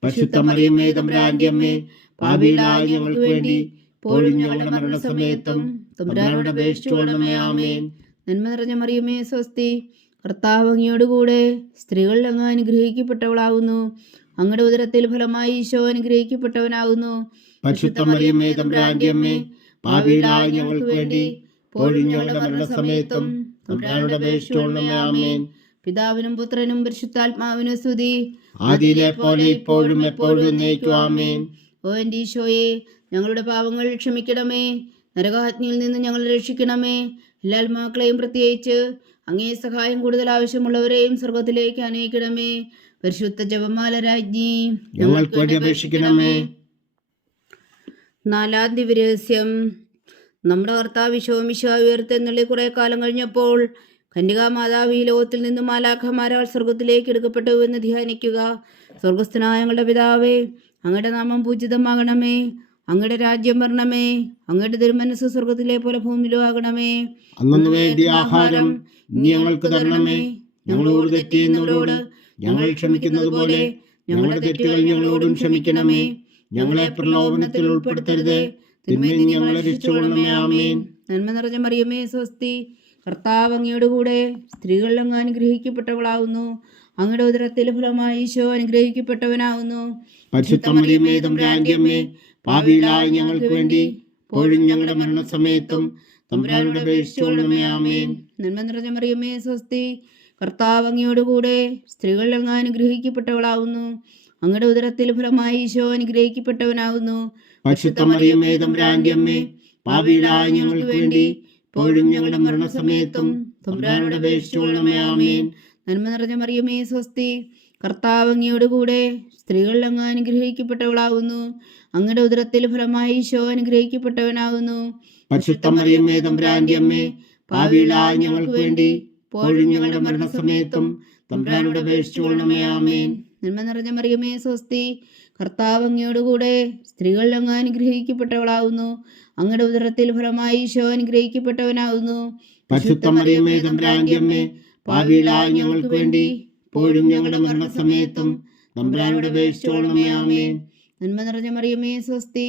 പരിശുദ്ധ മറിയമേ തമ്പുരാന്റെ അമ്മേ, പാപികളായ ഞങ്ങൾക്ക് വേണ്ടി ഇപ്പോഴും ഞങ്ങളുടെ മരണസമയത്തും തമ്പുരാനോട് അപേക്ഷിച്ചുകൊള്ളണമേ. ആമേൻ. നന്മ നിറഞ്ഞ മറിയമേ സ്വസ്തി, കർത്താവ് അങ്ങയോടുകൂടെ സ്ത്രീകൾ അങ്ങ് അനുഗ്രഹിക്കപ്പെട്ടവളാകുന്നു. അങ്ങയുടെ ഉദരത്തിൽ ഫലമായി ഈശോ അനുഗ്രഹിക്കപ്പെട്ടവനാകുന്നു. പരിശുദ്ധ മറിയമേ തമ്പുരാന്റെ അമ്മേ, പാപികളായ ഞങ്ങൾക്ക് വേണ്ടി ഇപ്പോഴും ഞങ്ങളുടെ മരണസമയത്തും തമ്പുരാനോട് അപേക്ഷിച്ചുകൊള്ളണമേ. ആമേൻ. പിതാവിനും പുത്രനും പരിശുദ്ധാത്മാവിനും സ്തുതി, ആദിയിലെ പോലെ ഇപ്പോഴും എപ്പോഴും എന്നേക്കും. ആമേൻ. ഓ എൻ്റെ ഈശോയെ, ഞങ്ങളുടെ പാപങ്ങൾ ക്ഷമിക്കണമേ. നരകാഗ്നിയിൽ നിന്ന് ഞങ്ങളെ രക്ഷിക്കണമേ. എല്ലാ ആത്മാക്കളെയും, പ്രത്യേകിച്ച് അങ്ങേ സഹായം കൂടുതൽ ആവശ്യമുള്ളവരെയും സ്വർഗത്തിലേക്ക് അനയിക്കണമേ. പരിശുദ്ധ ജപമാല രാജ്ഞി, ഞങ്ങൾക്ക് വേണ്ടി അപേക്ഷിക്കണമേ. നാലാം ദിവ്യരഹസ്യം. നമ്മുടെ കർത്താവ് മിശിഹാ ഉയർത്തെഴുന്നള്ളി കുറെ കാലം കഴിഞ്ഞപ്പോൾ കന്യകാമാതാവ് ഈ ലോകത്തിൽ നിന്ന് മാലാഖമാരാൽ സ്വർഗത്തിലേക്ക് എടുക്കപ്പെട്ടു എന്ന് ധ്യാനിക്കുക. സ്വർഗസ്ഥനായ ഞങ്ങളുടെ പിതാവേ, അങ്ങയുടെ നാമം പൂജിതമാകണമേ. അങ്ങയുടെ രാജ്യം വരണമേ. അങ്ങയുടെ തിരുമനസ്സ് സ്വർഗത്തിലെ പോലെ ഭൂമിയിലും ആകണമേ. അന്നു വേണ്ടിയ ആഹാരം ഇനി ഞങ്ങൾക്ക് തരണമേ. ഞങ്ങളോട് തെറ്റ് ചെയ്യുന്നവരോട് ഞങ്ങൾ ക്ഷമിക്കുന്നത് പോലെ ഞങ്ങളുടെ തെറ്റുകൾ ഞങ്ങളോടും ക്ഷമിക്കണമേ. ഞങ്ങളെ പ്രലോഭനത്തിൽ ഉൾപ്പെടുത്തരുത്, തിന്മയിൽ നിന്ന് ഞങ്ങളെ രക്ഷിച്ചുകൊള്ളണമേ. ആമേൻ. നന്മ നിറഞ്ഞ മറിയമേ, സ്വസ്തി. കർത്താവ് അങ്ങയുടെ കൂടെ സ്ത്രീകളിൽ അങ്ങ് അനുഗ്രഹിക്കപ്പെട്ടവളാവുന്നു. അങ്ങയുടെ ഉദരത്തിൽ ഫലമായി ഈശോ അനുഗ്രഹിക്കപ്പെട്ടവനാവുന്നു. പരിശുദ്ധ മറിയമേ, തമ്പുരാന്റെ അമ്മേ, പാപികളായ ഞങ്ങൾക്ക് വേണ്ടി ഇപ്പോഴും ഞങ്ങളുടെ മരണസമയത്തും തമ്പുരാനോട് അപേക്ഷിച്ചുകൊള്ളണമേ. ആമേൻ. നന്മ നിറഞ്ഞ മറിയമേ, സ്വസ്തി. കർത്താവ് അങ്ങയുടെ കൂടെ സ്ത്രീകളിൽ അങ്ങ് അനുഗ്രഹിക്കപ്പെട്ടവളാവുന്നു. അങ്ങയുടെ ഉദരത്തിൽ ഫലമായി ഈശോ അനുഗ്രഹിക്കപ്പെട്ടവനാവുന്നു. പരിശുദ്ധ മറിയമേ, തമ്പുരാന്റെ അമ്മേ, പാപികളായ ഞങ്ങൾക്ക് വേണ്ടി ഇപ്പോഴും ഞങ്ങളുടെ മരണസമയത്തും തമ്പുരാനോട് അപേക്ഷിച്ചുകൊള്ളണമേ. ആമേൻ. നന്മ നിറഞ്ഞ മറിയമേ, സ്വസ്തി. കർത്താവ് അങ്ങയുടെ കൂടെ സ്ത്രീകളിൽ അങ്ങ് അനുഗ്രഹിക്കപ്പെട്ടവളാവുന്നു. അങ്ങയുടെ ഉദരത്തിൽ ഫലമായി ഈശോ അനുഗ്രഹിക്കപ്പെട്ടവനാവുന്നു. പരിശുദ്ധ മറിയമേ, തമ്പുരാന്റെ അമ്മേ, പാപികളായ ഞങ്ങൾക്ക് വേണ്ടി ഇപ്പോഴും ഞങ്ങളുടെ മരണസമയത്തും തമ്പുരാനോട് അപേക്ഷിച്ചുകൊള്ളണമേ. ആമേൻ. നന്മ നിറഞ്ഞ മറിയമേ, സ്വസ്തി. കർത്താവ് അങ്ങയോട് കൂടെ സ്ത്രീകളിൽ അങ്ങ് അനുഗ്രഹിക്കപ്പെട്ടവളാവുന്നു. അങ്ങയുടെ ഉദരത്തിൽ ഫലമായി ഈശോ അനുഗ്രഹിക്കപ്പെട്ടവനാവുന്നു. പരിശുദ്ധ മറിയമേ, തമ്പുരാന്റെ അമ്മേ, പാപികളായ ഞങ്ങൾക്ക് വേണ്ടി ഇപ്പോഴും ഞങ്ങളുടെ മരണസമയത്തും തമ്പുരാനോട് അപേക്ഷിച്ചുകൊള്ളണമേ. ആമേൻ. നന്മ നിറഞ്ഞ മറിയമേ, സ്വസ്തി.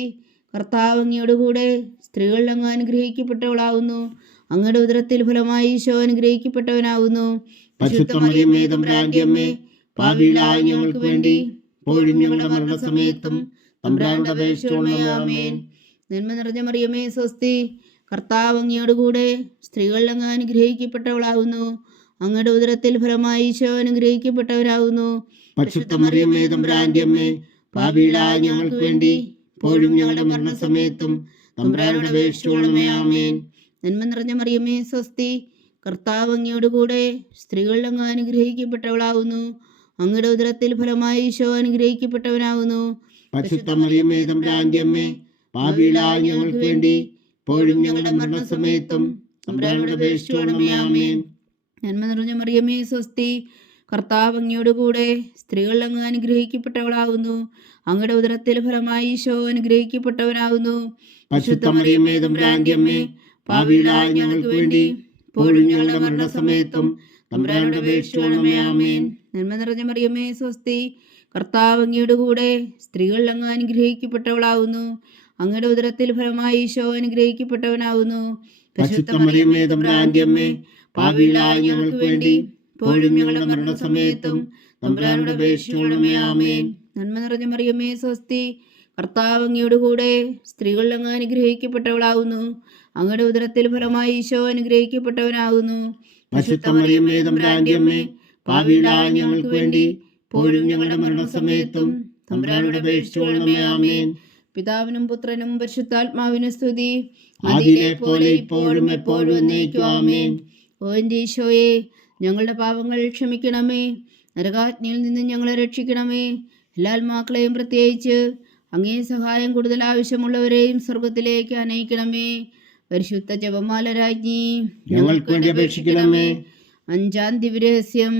കർത്താവ് അങ്ങയോട് കൂടെ സ്ത്രീകളിൽ അങ്ങ് അനുഗ്രഹിക്കപ്പെട്ടവളാവുന്നു. അങ്ങയുടെ ഉദരത്തിൽ ഫലമായി ഈശോ അനുഗ്രഹിക്കപ്പെട്ടവനാവുന്നു. പരിശുദ്ധ മറിയമേ, തമ്പുരാന്റെ അമ്മേ, പാപികളായ ഞങ്ങൾക്ക് വേണ്ടി ഇപ്പോഴും ഞങ്ങളുടെ മരണസമയത്തും തമ്പുരാനോട് അപേക്ഷിച്ചുകൊള്ളണമേ. ആമേൻ. നന്മ നിറഞ്ഞ മറിയമേ, സ്വസ്തി. കർത്താവ് അങ്ങയോട് കൂടെ സ്ത്രീകളിൽ അങ്ങ് അനുഗ്രഹിക്കപ്പെട്ടവളാവുന്നു. അങ്ങയുടെ ഉദരത്തിൽ ഫലമായി ഈശോ അനുഗ്രഹിക്കപ്പെട്ടവരാകുന്നു. പരിശുദ്ധ മറിയമേ, തമ്പുരാന്റെ അമ്മേ, പാപികളായ ഞങ്ങൾക്ക് വേണ്ടി ഇപ്പോഴും ഞങ്ങളുടെ മരണസമയത്തും തമ്പുരാനോട് അപേക്ഷിച്ചുകൊള്ളണമേ. ആമേൻ. നന്മ നിറഞ്ഞ മറിയമേ, സ്വസ്തി. കർത്താവ് അങ്ങയോട് കൂടെ സ്ത്രീകളിൽ അങ്ങ് അനുഗ്രഹിക്കപ്പെട്ടവളാവുന്നു. അങ്ങയുടെ ഉദരത്തിൽ ഫലമായി ഈശോ അനുഗ്രഹിക്കപ്പെട്ടവനാകുന്നു. പരിശുദ്ധ മറിയമേ, തമ്പുരാന്റെ അമ്മേ, പാപികളായ ഞങ്ങൾക്ക് വേണ്ടി ഇപ്പോഴും ഞങ്ങളുടെ മരണസമയത്തും തമ്പുരാനോട് അപേക്ഷിച്ചുകൊള്ളണമേ. ആമേൻ. നന്മ നിറഞ്ഞ മറിയമേ, സ്വസ്തി. കർത്താവ് അങ്ങയോട് കൂടെ സ്ത്രീകളിൽ അങ്ങ് അനുഗ്രഹിക്കപ്പെട്ടവളാകുന്നു. അങ്ങയുടെ ഉദരത്തിൽ ഫലമായി ഈശോ അനുഗ്രഹിക്കപ്പെട്ടവനാകുന്നു. പരിശുദ്ധ മറിയമേ, തമ്പുരാന്റെ അമ്മേ, പാപികളായ ഞങ്ങൾക്ക് വേണ്ടി ഇപ്പോഴും ഞങ്ങളുടെ മരണസമയത്തും തമ്പുരാനോട് അപേക്ഷിച്ചുകൊള്ളണമേ. ആമേൻ. നന്മ നിറഞ്ഞ മറിയമേ, സ്വസ്തി. കർത്താവ് അങ്ങയോട് കൂടെ സ്ത്രീകളിൽ അങ്ങ് അനുഗ്രഹിക്കപ്പെട്ടവളാകുന്നു. അങ്ങയുടെ ഉദരത്തിൽ ഫലമായി ഈശോ അനുഗ്രഹിക്കപ്പെട്ടവനാകുന്നു. പരിശുദ്ധ മറിയമേ, തമ്പുരാന്റെ അമ്മേ, പാപികളായ ഞങ്ങൾക്ക് വേണ്ടി ഇപ്പോഴും ഞങ്ങളുടെ മരണസമയത്തും തമ്പുരാനോട് അപേക്ഷിച്ചുകൊള്ളണമേ. ആമേൻ. നന്മ നിറഞ്ഞ മറിയമേ, സ്വസ്തി. കർത്താവ് അങ്ങയോട് കൂടെ സ്ത്രീകളിൽ അങ്ങ് അനുഗ്രഹിക്കപ്പെട്ടവളാകുന്നു. അങ്ങയുടെ ഉദരത്തിൽ ഫലമായി ഈശോ അനുഗ്രഹിക്കപ്പെട്ടവനാകുന്നു. പരിശുദ്ധ മറിയമേ, തമ്പുരാന്റെ അമ്മേ, പാപികളായ ഞങ്ങൾക്ക് വേണ്ടി ഇപ്പോഴും ഞങ്ങളുടെ മരണസമയത്തും തമ്പുരാനോട് അപേക്ഷിച്ചുകൊള്ളണമേ. ആമേൻ. പിതാവിനും പുത്രനും പരിശുദ്ധാത്മാവിനും സ്തുതി. ആദിയിലെ പോലെ ഇപ്പോഴും എപ്പോഴും എന്നേക്കും. ആമേൻ. ഓ എൻ്റെ ഈശോയെ, ഞങ്ങളുടെ പാപങ്ങൾ ക്ഷമിക്കണമേ. നരകാഗ്നിയിൽ നിന്ന് ഞങ്ങളെ രക്ഷിക്കണമേ. എല്ലാ ആത്മാക്കളെയും, പ്രത്യേകിച്ച് അങ്ങേ സഹായം കൂടുതൽ ആവശ്യമുള്ളവരെയും സ്വർഗത്തിലേക്ക് അനയിക്കണമേ. പരിശുദ്ധ ജപമാല രാജ്ഞി, ഞങ്ങൾക്ക് വേണ്ടി അപേക്ഷിക്കണമേ. അഞ്ചാം ദിവ്യരഹസ്യം.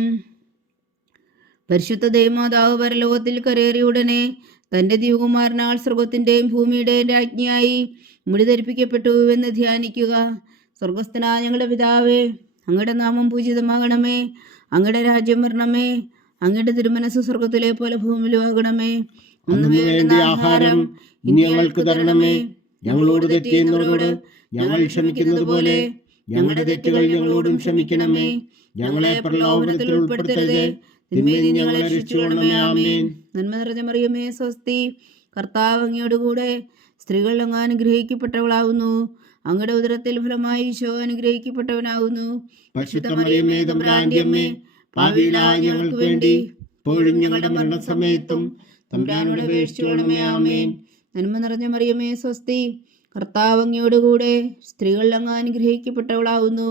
പരിശുദ്ധ ദൈവമാതാവ് പരലോകത്തിൽ കരേറിയ ഉടനെ തൻ്റെ ദിവകുമാരനാൽ സ്വർഗത്തിൻ്റെയും ഭൂമിയുടെയും രാജ്ഞിയായി മുടി ധരിപ്പിക്കപ്പെട്ടു എന്ന് ധ്യാനിക്കുക. സ്വർഗസ്ഥനായ ഞങ്ങളുടെ പിതാവേ, അങ്ങയുടെ നാമം പൂജിതമാകണമേ. അങ്ങയുടെ രാജ്യം വരണമേ. അങ്ങയുടെ തിരുമനസ്സ് സ്വർഗത്തിലെ പോലെ ഭൂമിയിലും ആകണമേ. അന്നു വേണ്ട ആഹാരം ഇനി ഞങ്ങൾക്ക് തരണമേ. ഞങ്ങളോട് തെറ്റ് ചെയ്യുന്നവരോട് ഞങ്ങൾ ക്ഷമിക്കുന്നത് പോലെ ഞങ്ങളുടെ തെറ്റുകൾ ഞങ്ങളോടും ക്ഷമിക്കണമേ. ഞങ്ങളെ പ്രലോഭനത്തിൽ ഉൾപ്പെടുത്തരുത്, തിന്മയിൽ നിന്ന് ഞങ്ങളെ രക്ഷിച്ചുകൊള്ളണമേ. ആമേൻ. നന്മ നിറഞ്ഞ മറിയമേ, സ്വസ്തി. കർത്താവ് അങ്ങയോട് കൂടെ സ്ത്രീകളിൽ അങ്ങ് അനുഗ്രഹിക്കപ്പെട്ടവളാകുന്നു. അങ്ങയുടെ ഉദരത്തിൽ ഫലമായി ഈശോ അനുഗ്രഹിക്കപ്പെട്ടവനാകുന്നു. പരിശുദ്ധ മറിയമേ, തമ്പുരാന്റെ അമ്മേ, പാപികളായ ഞങ്ങൾക്ക് വേണ്ടി ഇപ്പോഴും ഞങ്ങളുടെ മരണസമയത്തും തമ്പുരാനോട് അപേക്ഷിച്ചുകൊള്ളണമേ. ആമേൻ. നന്മ നിറഞ്ഞ മറിയമേ സ്വസ്തി, കർത്താവ് അങ്ങയോടുകൂടെ സ്ത്രീകളിൽ അങ്ങ് അനുഗ്രഹിക്കപ്പെട്ടവളാകുന്നു.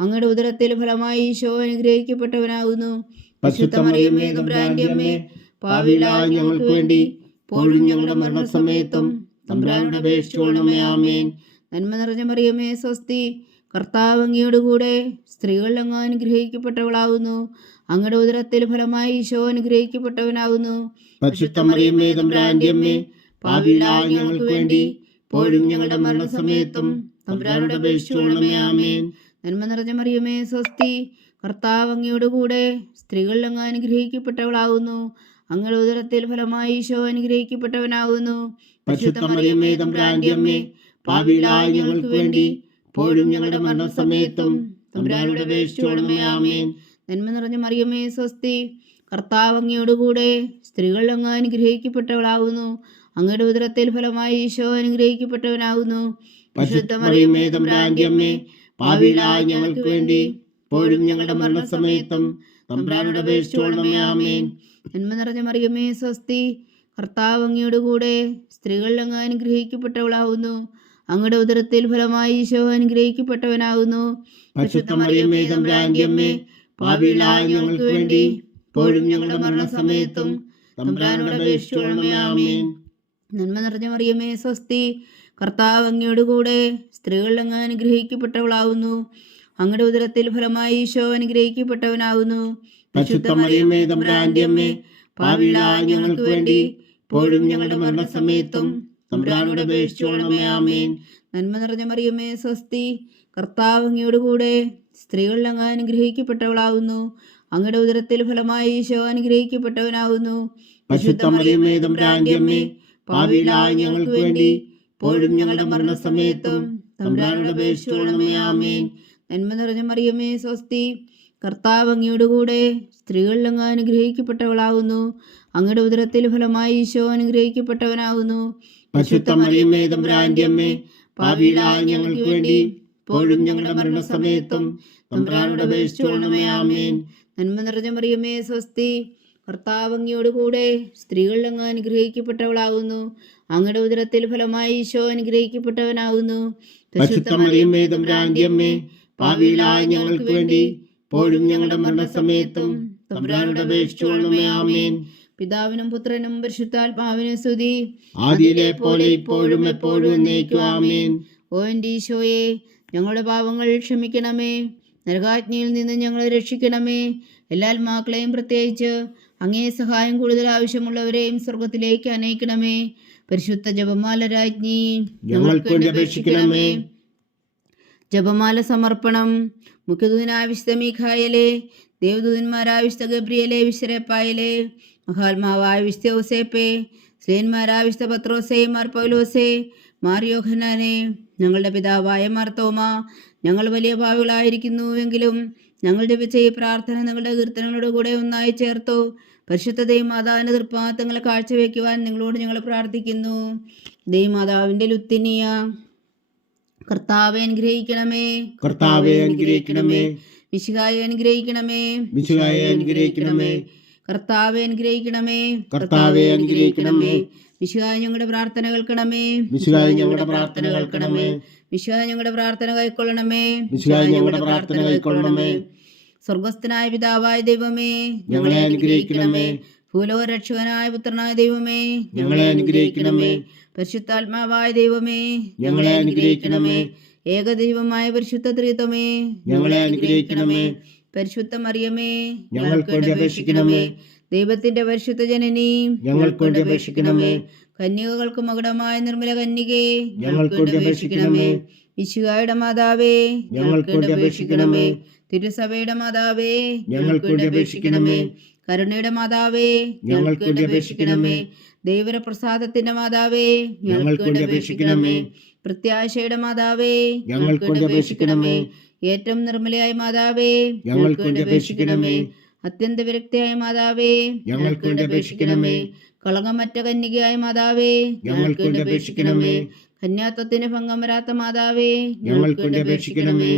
അങ്ങയുടെ ഉദരത്തിൽ ഫലമായി ഈശോ അനുഗ്രഹിക്കപ്പെട്ടവനാകുന്നു. പരിശുദ്ധ മറിയമേ തമ്പുരാന്റെ അമ്മേ, പാപികളായ ഞങ്ങൾക്ക് വേണ്ടി ഇപ്പോഴും ഞങ്ങളുടെ മരണസമയത്തും തമ്പുരാനോട് അപേക്ഷിച്ചുകൊള്ളണമേ. ആമേൻ. നന്മ നിറഞ്ഞ മറിയമേ സ്വസ്തി, കർത്താവ് അങ്ങയോടുകൂടെ സ്ത്രീകളിൽ അങ്ങ് അനുഗ്രഹിക്കപ്പെട്ടവളാകുന്നു. അങ്ങയുടെ ഉദരത്തിൽ ഫലമായി ഈശോ അനുഗ്രഹിക്കപ്പെട്ടവനാകുന്നു. പരിശുദ്ധ മറിയമേ തമ്പുരാന്റെ അമ്മേ, പാപികളായ ഞങ്ങൾക്ക് വേണ്ടി ഇപ്പോഴും ഞങ്ങളുടെ മരണസമയത്തും തമ്പുരാനോട് അപേക്ഷിച്ചുകൊള്ളണമേ. ആമേൻ. നന്മ നിറഞ്ഞ മറിയമേ സ്വസ്തി, കർത്താവ് അങ്ങയോടുകൂടെ സ്ത്രീകളിൽ അങ്ങ് അനുഗ്രഹിക്കപ്പെട്ടവളാകുന്നു. അങ്ങയുടെ ഉദരത്തിൽ ഫലമായി ഈശോ അനുഗ്രഹിക്കപ്പെട്ടവനാകുന്നു. പരിശുദ്ധ മറിയമേ തമ്പുരാന്റെ അമ്മേ, പാപികളായ ഞങ്ങൾക്ക് വേണ്ടി ഇപ്പോഴും ഞങ്ങളുടെ മരണസമയത്തും തമ്പുരാനോട് അപേക്ഷിച്ചുകൊള്ളണമേ. ആമേൻ. നന്മ നിറഞ്ഞ മറിയമേ സ്വസ്തി, കർത്താവ് അങ്ങയോടുകൂടെ സ്ത്രീകളിൽ അങ്ങ് അനുഗ്രഹിക്കപ്പെട്ടവളാകുന്നു. അങ്ങയുടെ ഉദരത്തിൽ ഫലമായി ഈശോ അനുഗ്രഹിക്കപ്പെട്ടവനാകുന്നു. പരിശുദ്ധ മറിയമേ തമ്പുരാന്റെ അമ്മേ, പാപികളായ ഞങ്ങൾക്ക് വേണ്ടി ഇപ്പോഴും ഞങ്ങളുടെ മരണസമയത്തും തമ്പുരാനോട് അപേക്ഷിച്ചുകൊള്ളണമേ. ആമേൻ. നന്മ നിറഞ്ഞ മറിയമേ സ്വസ്തി, കർത്താവ് അങ്ങയോടുകൂടെ സ്ത്രീകളിൽ അങ്ങ് അനുഗ്രഹിക്കപ്പെട്ടവളാകുന്നു. അങ്ങയുടെ ഉദരത്തിൽ ഫലമായി ഈശോ അനുഗ്രഹിക്കപ്പെട്ടവനാകുന്നു. പരിശുദ്ധ മറിയമേ തമ്പുരാന്റെ അമ്മേ, പാപികളായ ഞങ്ങൾക്ക് വേണ്ടി ഇപ്പോഴും ഞങ്ങളുടെ മരണസമയത്തും തമ്പുരാനോട് അപേക്ഷിച്ചുകൊള്ളണമേ. ആമേൻ. നന്മ നിറഞ്ഞ മറിയമേ സ്വസ്തി, കർത്താവ് അങ്ങയോടുകൂടെ സ്ത്രീകളിൽ അങ്ങ് അനുഗ്രഹിക്കപ്പെട്ടവളാകുന്നു. അങ്ങയുടെ ഉദരത്തിൽ ഫലമായി ഈശോ അനുഗ്രഹിക്കപ്പെട്ടവനാകുന്നു. പരിശുദ്ധ മറിയമേ തമ്പുരാന്റെ അമ്മേ, പാപികളായ ഞങ്ങൾക്ക് വേണ്ടി ഇപ്പോഴും ഞങ്ങളുടെ മരണസമയത്തും തമ്പുരാനോട് അപേക്ഷിച്ചുകൊള്ളണമേ. ആമേൻ. നന്മ നിറഞ്ഞ മറിയമേ സ്വസ്തി, കർത്താവ് അങ്ങയോടുകൂടെ സ്ത്രീകളിൽ അങ്ങ് അനുഗ്രഹിക്കപ്പെട്ടവളാകുന്നു. അങ്ങയുടെ ഉദരത്തിൽ ഫലമായി ഈശോ അനുഗ്രഹിക്കപ്പെട്ടവനാകുന്നു. പരിശുദ്ധ മറിയമേ തമ്പുരാന്റെ അമ്മേ, പാപികളായ ഞങ്ങൾക്ക് വേണ്ടി ഇപ്പോഴും ഞങ്ങളുടെ മരണസമയത്തും തമ്പുരാനോട് അപേക്ഷിച്ചുകൊള്ളണമേ. ആമേൻ. നന്മ നിറഞ്ഞ മറിയമേ സ്വസ്തി, കർത്താവ് അങ്ങയോടുകൂടെ സ്ത്രീകളിൽ അങ്ങ് അനുഗ്രഹിക്കപ്പെട്ടവളാകുന്നു. അങ്ങയുടെ ഉദരത്തിൽ ഫലമായി ഈശോ അനുഗ്രഹിക്കപ്പെട്ടവനാകുന്നു. പരിശുദ്ധ മറിയമേ തമ്പുരാന്റെ അമ്മേ, പാപികളായ ഞങ്ങൾക്ക് വേണ്ടി ഇപ്പോഴും ഞങ്ങളുടെ മരണസമയത്തും തമ്പുരാനോട് അപേക്ഷിച്ചുകൊള്ളണമേ. ആമേൻ. നന്മ നിറഞ്ഞ മറിയമേ സ്വസ്തി, കർത്താവ് അങ്ങയോടുകൂടെ സ്ത്രീകളിൽ അങ്ങ് അനുഗ്രഹിക്കപ്പെട്ടവളാകുന്നു. അങ്ങയുടെ ഉദരത്തിൽ ഫലമായി ഈശോ അനുഗ്രഹിക്കപ്പെട്ടവനാകുന്നു. പരിശുദ്ധ മറിയമേ തമ്പുരാന്റെ അമ്മേ, പാപികളായ ഞങ്ങൾക്ക് വേണ്ടി ഇപ്പോഴും ഞങ്ങളുടെ മരണസമയത്തും തമ്പുരാനോട് അപേക്ഷിച്ചുകൊള്ളണമേ. ആമേൻ. പിതാവിനും പുത്രനും പരിശുദ്ധാത്മാവിനും സ്തുതി, ആദിയിലെ പോലെ ഇപ്പോഴും എപ്പോഴും എന്നേക്കും. ആമേൻ. ഓ എൻ്റെ ഈശോയെ, ഞങ്ങളുടെ പാപങ്ങൾ ക്ഷമിക്കണമേ. നരകാജ്ഞയിൽ നിന്ന് ഞങ്ങളെ രക്ഷിക്കണമേ. എല്ലാ ആത്മാക്കളെയും പ്രത്യേകിച്ച് അങ്ങേ സഹായം കൂടുതൽ ആവശ്യമുള്ളവരെയും സ്വർഗത്തിലേക്ക് അനയിക്കണമേ. പരിശുദ്ധ ജപമാല രാജ്ഞി, ഞങ്ങൾക്ക് വേണ്ടി അപേക്ഷിക്കണമേ. ജപമാല സമർപ്പണം. മുഖ്യദൂതനായ വിശുദ്ധ മീഖായേലേ, ദേവദൂതന്മാരായ വിശുദ്ധ ഗബ്രിയേലേ, വിശുദ്ധ മഹാത്മാവായ വിശുദ്ധ യോസേപ്പേ, സ്ലേന്മാരായ വിശുദ്ധ പത്രോസേ, മാർ പൗലോസേ, മാർ യോഹന്നാനെ, ഞങ്ങളുടെ പിതാവായ മാർ തോമ, ഞങ്ങൾ വലിയ പാവികളായിരിക്കുന്നു എങ്കിലും ഞങ്ങളുടെ ജപിച്ച ഈ പ്രാർത്ഥന നിങ്ങളുടെ കീർത്തനങ്ങളുടെ കൂടെ ഒന്നായി ചേർത്തു. പരിശുദ്ധ ദൈവമാതാവിൻ്റെ തൃപ്പാദങ്ങൾ കാഴ്ചവെക്കുവാൻ നിങ്ങളോട് ഞങ്ങൾ പ്രാർത്ഥിക്കുന്നു. ദൈവമാതാവിൻ്റെ ലുത്തിനിയ, കർത്താവെ അനുഗ്രഹിക്കണമേ. കർത്താവെ അനുഗ്രഹിക്കണമേ. മിശിഹായെ അനുഗ്രഹിക്കണമേ. മിശിഹായെ അനുഗ്രഹിക്കണമേ. കർത്താവെ അനുഗ്രഹിക്കണമേ. കർത്താവെ അനുഗ്രഹിക്കണമേ. മിശിഹായ ഞങ്ങളുടെ പ്രാർത്ഥന കേൾക്കണമേ. മിശിഹായ ഞങ്ങളുടെ പ്രാർത്ഥന കേൾക്കണമേ. മിശിഹായ ഞങ്ങളുടെ പ്രാർത്ഥന കൈക്കൊള്ളണമേ. മിശിഹായ ഞങ്ങളുടെ പ്രാർത്ഥന കൈക്കൊള്ളണമേ. സ്വർഗസ്ഥനായ പിതാവായ ദൈവമേ, ഞങ്ങളെ അനുഗ്രഹിക്കണമേ. ഭൂലോക രക്ഷകനായ പുത്രനായ ദൈവമേ, ഞങ്ങളെ അനുഗ്രഹിക്കണമേ. പരിശുദ്ധാത്മാവായ ദൈവമേ, ഞങ്ങളെ അനുഗ്രഹിക്കണമേ. ഏകദൈവമായ പരിശുദ്ധ ത്രിത്വമേ, ഞങ്ങളെ അനുഗ്രഹിക്കണമേ. പരിശുദ്ധ മറിയമേ, ഞങ്ങൾക്ക് വേണ്ടി അപേക്ഷിക്കണമേ. ദൈവത്തിന്റെ പരിശുദ്ധ ജനനി, ഞങ്ങൾക്ക് വേണ്ടി അപേക്ഷിക്കണമേ. കന്യകകൾക്ക് മകുടമായ നിർമ്മല കന്യകേ, ഞങ്ങൾക്ക് വേണ്ടി അപേക്ഷിക്കണമേ. മിശിഹായുടെ മാതാവേ, ഞങ്ങൾക്ക് വേണ്ടി അപേക്ഷിക്കണമേ. തിരുസഭയുടെ മാതാവേ, ഞങ്ങൾക്ക് വേണ്ടി അപേക്ഷിക്കണമേ. കരുണയുടെ മാതാവേ, ഞങ്ങൾക്ക് വേണ്ടി അപേക്ഷിക്കണമേ. ദൈവപ്രസാദത്തിന്റെ മാതാവേ, ഞങ്ങൾക്ക് വേണ്ടി അപേക്ഷിക്കണമേ. പ്രത്യാശയുടെ മാതാവേ, ഞങ്ങൾക്ക് വേണ്ടി അപേക്ഷിക്കണമേ. ഏറ്റവും നിർമ്മലയായ മാതാവേ, ഞങ്ങൾക്ക് വേണ്ടി അപേക്ഷിക്കണമേ. അത്യന്ത വിരക്തിയായ മാതാവേ, ഞങ്ങൾക്ക് വേണ്ടി അപേക്ഷിക്കണമേ. കളങ്കമറ്റ കന്യകയായ മാതാവേ, ഞങ്ങൾക്ക് വേണ്ടി അപേക്ഷിക്കണമേ. കന്യാത്വത്തിന് ഭംഗം വരാത്ത മാതാവേ, ഞങ്ങൾക്ക് വേണ്ടി അപേക്ഷിക്കണമേ.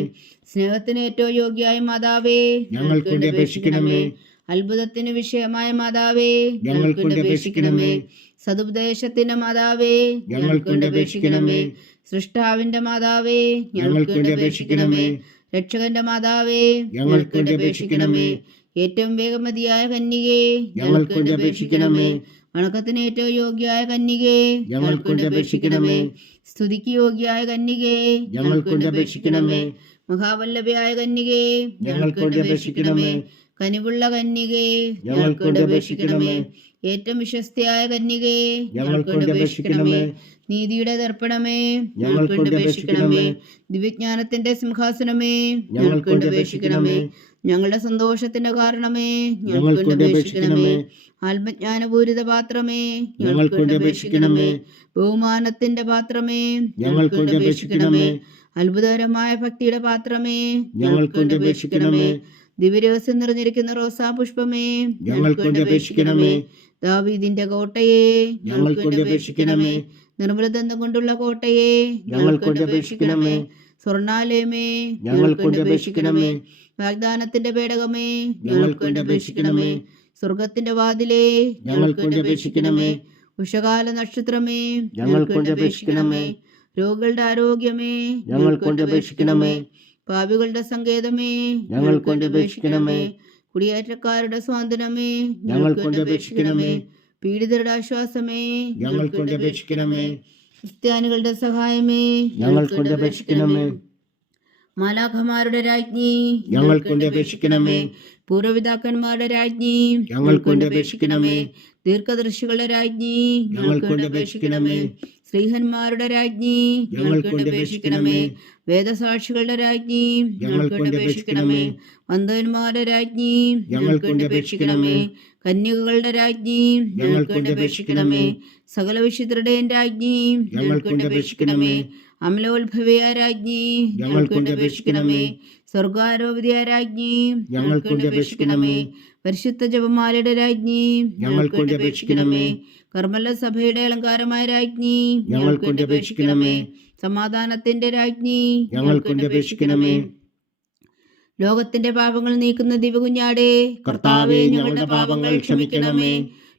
സ്നേഹത്തിന് ഏറ്റവും യോഗ്യയായ മാതാവേ, ഞങ്ങൾക്ക് വേണ്ടി അപേക്ഷിക്കണമേ. അത്ഭുതത്തിന് വിഷയമായ മാതാവേ, ഞങ്ങൾക്ക് വേണ്ടി അപേക്ഷിക്കണമേ. സതുപദേശത്തിന്റെ മാതാവേ, ഞങ്ങൾക്ക് വേണ്ടി അപേക്ഷിക്കണമേ. സൃഷ്ടാവിന്റെ മാതാവേ, ഞങ്ങൾക്ക് വേണ്ടി അപേക്ഷിക്കണമേ. രക്ഷകന്റെ മാതാവേ, ഞങ്ങൾക്ക് വേണ്ടി അപേക്ഷിക്കണമേ. ഏറ്റവും വേഗമതിയായ കന്യകേ, ഞങ്ങൾക്ക് വേണ്ടി അപേക്ഷിക്കണമേ. വണക്കത്തിന് ഏറ്റവും യോഗ്യയായ കന്യകേ, ഞങ്ങൾക്ക് വേണ്ടി അപേക്ഷിക്കണമേ. സ്തുതിക്ക് യോഗ്യയായ കന്യകേ, ഞങ്ങൾക്ക് വേണ്ടി അപേക്ഷിക്കണമേ. മഹാവല്ലഭയായ കന്യകേ, ഞങ്ങൾക്ക് വേണ്ടി അപേക്ഷിക്കണമേ. കനിവുള്ള കന്യകേ, ഞങ്ങൾക്ക് വേണ്ടി അപേക്ഷിക്കണമേ. ഏറ്റവും വിശ്വസ്തയായ കന്യകേ, ഞങ്ങൾക്ക് വേണ്ടി അപേക്ഷിക്കണമേ. നീതിയുടെ ദർപ്പണമേ, ഞങ്ങൾക്ക് വേണ്ടി അപേക്ഷിക്കണമേ. ദിവ്യജ്ഞാനത്തിന്റെ സിംഹാസനമേ, ഞങ്ങൾക്ക് വേണ്ടി അപേക്ഷിക്കണമേ. ഞങ്ങളുടെ സന്തോഷത്തിന്റെ കാരണമേ, ഞങ്ങൾക്ക് വേണ്ടി അപേക്ഷിക്കണമേ. ആത്മജ്ഞാനപൂരിത പാത്രമേ, ഞങ്ങൾക്ക് വേണ്ടി അപേക്ഷിക്കണമേ. ബഹുമാനത്തിന്റെ പാത്രമേ, ഞങ്ങൾക്ക് വേണ്ടി അപേക്ഷിക്കണമേ. അത്ഭുതകരമായ ഭക്തിയുടെ പാത്രമേ, ഞങ്ങൾക്ക് വേണ്ടി അപേക്ഷിക്കണമേ. ദിവ്യരഹസ്യം നിറഞ്ഞിരിക്കുന്ന റോസാ പുഷ്പമേ, ഞങ്ങൾക്ക് വേണ്ടി അപേക്ഷിക്കണമേ. ദാവീദിന്റെ കോട്ടയെ, ഞങ്ങൾക്ക് വേണ്ടി അപേക്ഷിക്കണമേ. നിർമ്മലദന്തം കൊണ്ടുള്ള കോട്ടയെ, ഞങ്ങൾക്ക് വേണ്ടി അപേക്ഷിക്കണമേ. സ്വർണാലയമേ, ഞങ്ങൾക്ക് വേണ്ടി അപേക്ഷിക്കണമേ. വാഗ്ദാനത്തിന്റെ പേടകമേ, ഞങ്ങൾക്ക് വേണ്ടി അപേക്ഷിക്കണമേ. സ്വർഗത്തിന്റെ വാതിലേ, ഞങ്ങൾക്ക് വേണ്ടി അപേക്ഷിക്കണമേ. ഉഷകാല നക്ഷത്രമേ, ഞങ്ങൾക്ക് വേണ്ടി അപേക്ഷിക്കണമേ. രോഗികളുടെ ആരോഗ്യമേ, ഞങ്ങൾക്ക് വേണ്ടി അപേക്ഷിക്കണമേ. പാപികളുടെ സങ്കേതമേ, ഞങ്ങൾക്ക് വേണ്ടി അപേക്ഷിക്കണമേ. കുടിയേറ്റക്കാരുടെ സ്വാതന്ത്ര്യമേ, ഞങ്ങൾക്ക് വേണ്ടി അപേക്ഷിക്കണമേ. പീഡിതരുടെ ആശ്വാസമേ, ഞങ്ങൾക്ക് വേണ്ടി അപേക്ഷിക്കണമേ. ക്രിസ്ത്യാനികളുടെ സഹായമേ, ഞങ്ങൾക്ക് വേണ്ടി അപേക്ഷിക്കണമേ. മാലാഖമാരുടെ രാജ്ഞി, ഞങ്ങൾക്ക് വേണ്ടി അപേക്ഷിക്കണമേ. പൂർവ്വപിതാക്കന്മാരുടെ രാജ്ഞി, ഞങ്ങൾക്ക് വേണ്ടി അപേക്ഷിക്കണമേ. ദീർഘദർശികളുടെ രാജ്ഞി, ഞങ്ങൾക്ക് വേണ്ടി അപേക്ഷിക്കണമേ. സ്ത്രീഹന്മാരുടെ രാജ്ഞി, ഞങ്ങൾക്ക് വേണ്ടി അപേക്ഷിക്കണമേ. വേദസാക്ഷികളുടെ രാജ്ഞി, ഞങ്ങൾക്ക് വേണ്ടി അപേക്ഷിക്കണമേ. വന്ധവന്മാരുടെ രാജ്ഞി, ഞങ്ങൾക്ക് വേണ്ടി അപേക്ഷിക്കണമേ. കന്യകകളുടെ രാജ്ഞി, ഞങ്ങൾക്ക് വേണ്ടി അപേക്ഷിക്കണമേ. സകല വിശുദ്ധരുടെയും രാജ്ഞി, ഞങ്ങൾക്ക് വേണ്ടി അപേക്ഷിക്കണമേ. അമലോത്ഭവയായ രാജ്ഞി, ഞങ്ങൾക്ക് വേണ്ടി അപേക്ഷിക്കണമേ. സ്വർഗാരോപിതയായ രാജ്ഞി, ഞങ്ങൾക്ക് വേണ്ടി അപേക്ഷിക്കണമേ. പരിശുദ്ധ ജപമാലയുടെ രാജ്ഞി, ഞങ്ങൾക്ക് വേണ്ടി അപേക്ഷിക്കണമേ. കർമ്മല സഭയുടെ അലങ്കാരമായ രാജ്ഞി, ഞങ്ങൾക്ക് വേണ്ടി അപേക്ഷിക്കണമേ. സമാധാനത്തിന്റെ രാജ്ഞി, ഞങ്ങൾക്ക് വേണ്ടി അപേക്ഷിക്കണമേ. ലോകത്തിന്റെ പാപങ്ങൾ നീക്കുന്ന ദിവകുഞ്ഞാടേ, കർത്താവേ, ഞങ്ങളുടെ പാപങ്ങൾ ക്ഷമിക്കണമേ.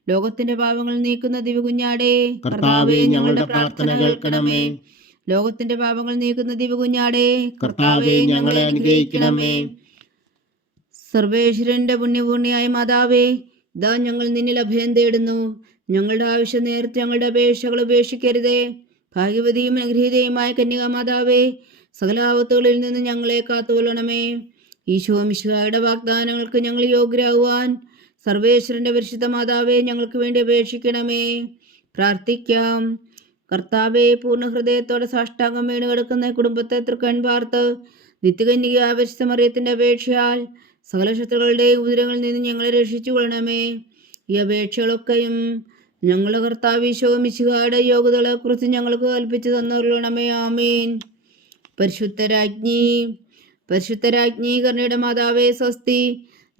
ലോകത്തിന്റെ പാപങ്ങൾ നീക്കുന്ന ദിവകുഞ്ഞാടേ, കർത്താവേ, ഞങ്ങളുടെ പ്രാർത്ഥന കേൾക്കണമേ. ലോകത്തിന്റെ പാപങ്ങൾ നീക്കുന്ന ദിവകുഞ്ഞാടേ, കർത്താവേ, ഞങ്ങളെ അനുഗ്രഹിക്കണമേ. സർവേശ്വരന്റെ പുണ്യപൂർണിയായ മാതാവേ, ഇതാ ഞങ്ങൾ നിന്നിൽ അഭയം തേടുന്നു. ഞങ്ങളുടെ ആവശ്യം നേരത്തെ ഞങ്ങളുടെ അപേക്ഷകൾ ഉപേക്ഷിക്കരുതേ. ഭാഗ്യവതിയും അനുഗ്രഹീതയുമായ കന്യകാമാതാവേ, സകല ആപത്തുകളിൽ നിന്ന് ഞങ്ങളെ കാത്തുകൊള്ളണമേ. ഈശോ മിശിഹായുടെ വാഗ്ദാനങ്ങൾക്ക് ഞങ്ങൾ യോഗ്യരാകുവാൻ സർവേശ്വരന്റെ പരിശുദ്ധ മാതാവേ, ഞങ്ങൾക്ക് വേണ്ടി അപേക്ഷിക്കണമേ. പ്രാർത്ഥിക്കാം. കർത്താവെ, പൂർണ്ണ ഹൃദയത്തോടെ സാഷ്ടാംഗം വീണ് കിടക്കുന്ന കുടുംബത്തെ തൃക്കൺ പാർത്ത് നിത്യകന്യകയായ പരിശുദ്ധ മറിയത്തിന്റെ അപേക്ഷയാൽ സകല ശത്രുക്കളുടെയും ഉദരങ്ങളിൽ നിന്ന് ഞങ്ങളെ രക്ഷിച്ചു കൊള്ളണമേ. ഈ അപേക്ഷകളൊക്കെയും ഞങ്ങളുടെ കർത്താവ് ഈശോ മിശിഹായുടെ യോഗ്യതകളെക്കുറിച്ച് ഞങ്ങൾക്ക് കൽപ്പിച്ചു തന്നുകൊള്ളണമേ. ആമീൻ. പരിശുദ്ധരാജ്ഞി കരുണയുടെ മാതാവേ സ്വസ്തി.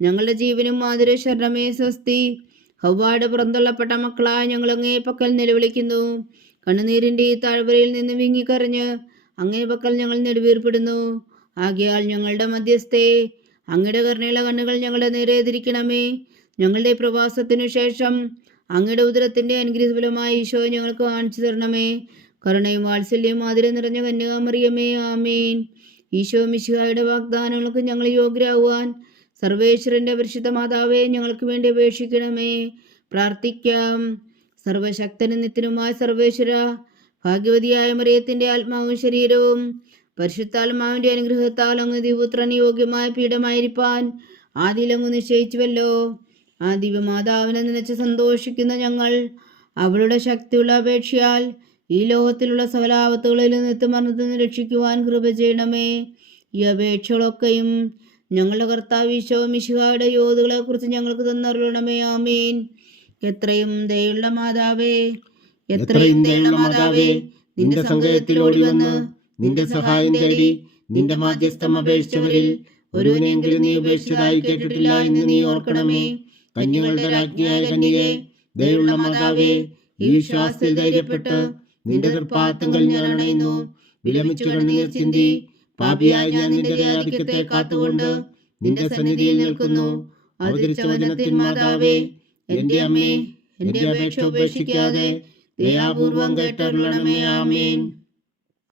ഞങ്ങളുടെ ജീവനും മാതിര ശരണമേ സ്വസ്തി. ഹവ്വായുടെ പുറന്തള്ളപ്പെട്ട മക്കളായ ഞങ്ങളങ്ങേ പക്കൽ നിലവിളിക്കുന്നു. കണ്ണുനീരിൻ്റെ ഈ താഴ്വരയിൽ നിന്ന് വിങ്ങിക്കരഞ്ഞ് അങ്ങേ പക്കൽ ഞങ്ങൾ നെടുവീർപ്പെടുന്നു. ആകയാൽ ഞങ്ങളുടെ മധ്യസ്ഥേ, അങ്ങയുടെ കരുണയുള്ള കണ്ണുകൾ ഞങ്ങളുടെ നേരെ തിരിക്കണമേ. ഞങ്ങളുടെ പ്രവാസത്തിനു ശേഷം അങ്ങയുടെ ഉദരത്തിൻ്റെ അനുഗ്രഹഫലമായ ഈശോ ഞങ്ങൾക്ക് കാണിച്ചു തരണമേ. കരുണയും വാത്സല്യവും മാതിര നിറഞ്ഞ കന്യകാമറിയമേ, ആമേൻ. ഈശോ മിശിഹായുടെ വാഗ്ദാനങ്ങൾക്ക് ഞങ്ങൾ യോഗ്യരാകുവാൻ സർവേശ്വരന്റെ പരിശുദ്ധ മാതാവേ, ഞങ്ങൾക്ക് വേണ്ടി അപേക്ഷിക്കണമേ. പ്രാർത്ഥിക്കാം. സർവശക്തനും നിത്യനുമായ സർവേശ്വര, ഭാഗ്യവതിയായ മറിയത്തിന്റെ ആത്മാവും ശരീരവും പരിശുദ്ധാത്മാവിന്റെ അനുഗ്രഹത്താൽ അങ്ങ് ദിവപുത്രന് യോഗ്യമായ പീഠമായിരിക്കാൻ ആദിയിലങ്ങ് നിശ്ചയിച്ചുവല്ലോ. ആ ദിവ്യമാതാവിനെ നനച്ച് സന്തോഷിക്കുന്ന ഞങ്ങൾ അവളുടെ ശക്തിയുള്ള അപേക്ഷയാൽ ഈ ലോകത്തിലുള്ള സകല ആപത്തുകളിൽ നിന്ന് മരണത്തിന് രക്ഷിക്കുവാൻ കൃപ ചെയ്യണമേ. ഈ അപേക്ഷകളൊക്കെയും ഞങ്ങളുടെ കർത്താവ് ഈശോ മിശിഹായുടെ യോധുകളെ കുറിച്ച് ഞങ്ങൾക്ക് തന്നരുളണമേ. ആമീൻ. എത്രയും ദയുള്ള മാതാവേ, എത്രയും ദയുള്ള മാതാവേ, നിന്റെ സങ്കേതത്തിൽ ഓടി വന്ന് നിന്റെ സഹായം തേടി നിന്റെ മാധ്യസ്ഥം അപേക്ഷിച്ചവരിൽ ഒരുവനെങ്കിലും നീ ഉപേക്ഷിച്ചതായി കേട്ടിട്ടില്ല എന്ന് നീ ഓർക്കണമേ. കന്യകളുടെ രാജ്ഞിയായ കന്യകേ, ദയുള്ള മാതാവേ, ഈ വിശ്വാസത്തിൽ ധൈര്യപ്പെട്ട് നിന്റെ തൃപ്പാദങ്ങൾ ഞാൻ അണയുന്നു. വിലമിച്ചു കണ്ണുനീർ ചിന്തി പാപിയായ ഞാൻ നിന്റെ ദയാധിക്യത്തെ കാത്തുകൊണ്ട് നിന്റെ സന്നിധിയിൽ നിൽക്കുന്നു. അവതരിച്ച വചനത്തിൻ മാതാവേ, എന്റെ അമ്മേ, എന്റെ അപേക്ഷ ഉപേക്ഷിക്കാതെ ദയാപൂർവം കേട്ടരുളണമേ. ആമേൻ.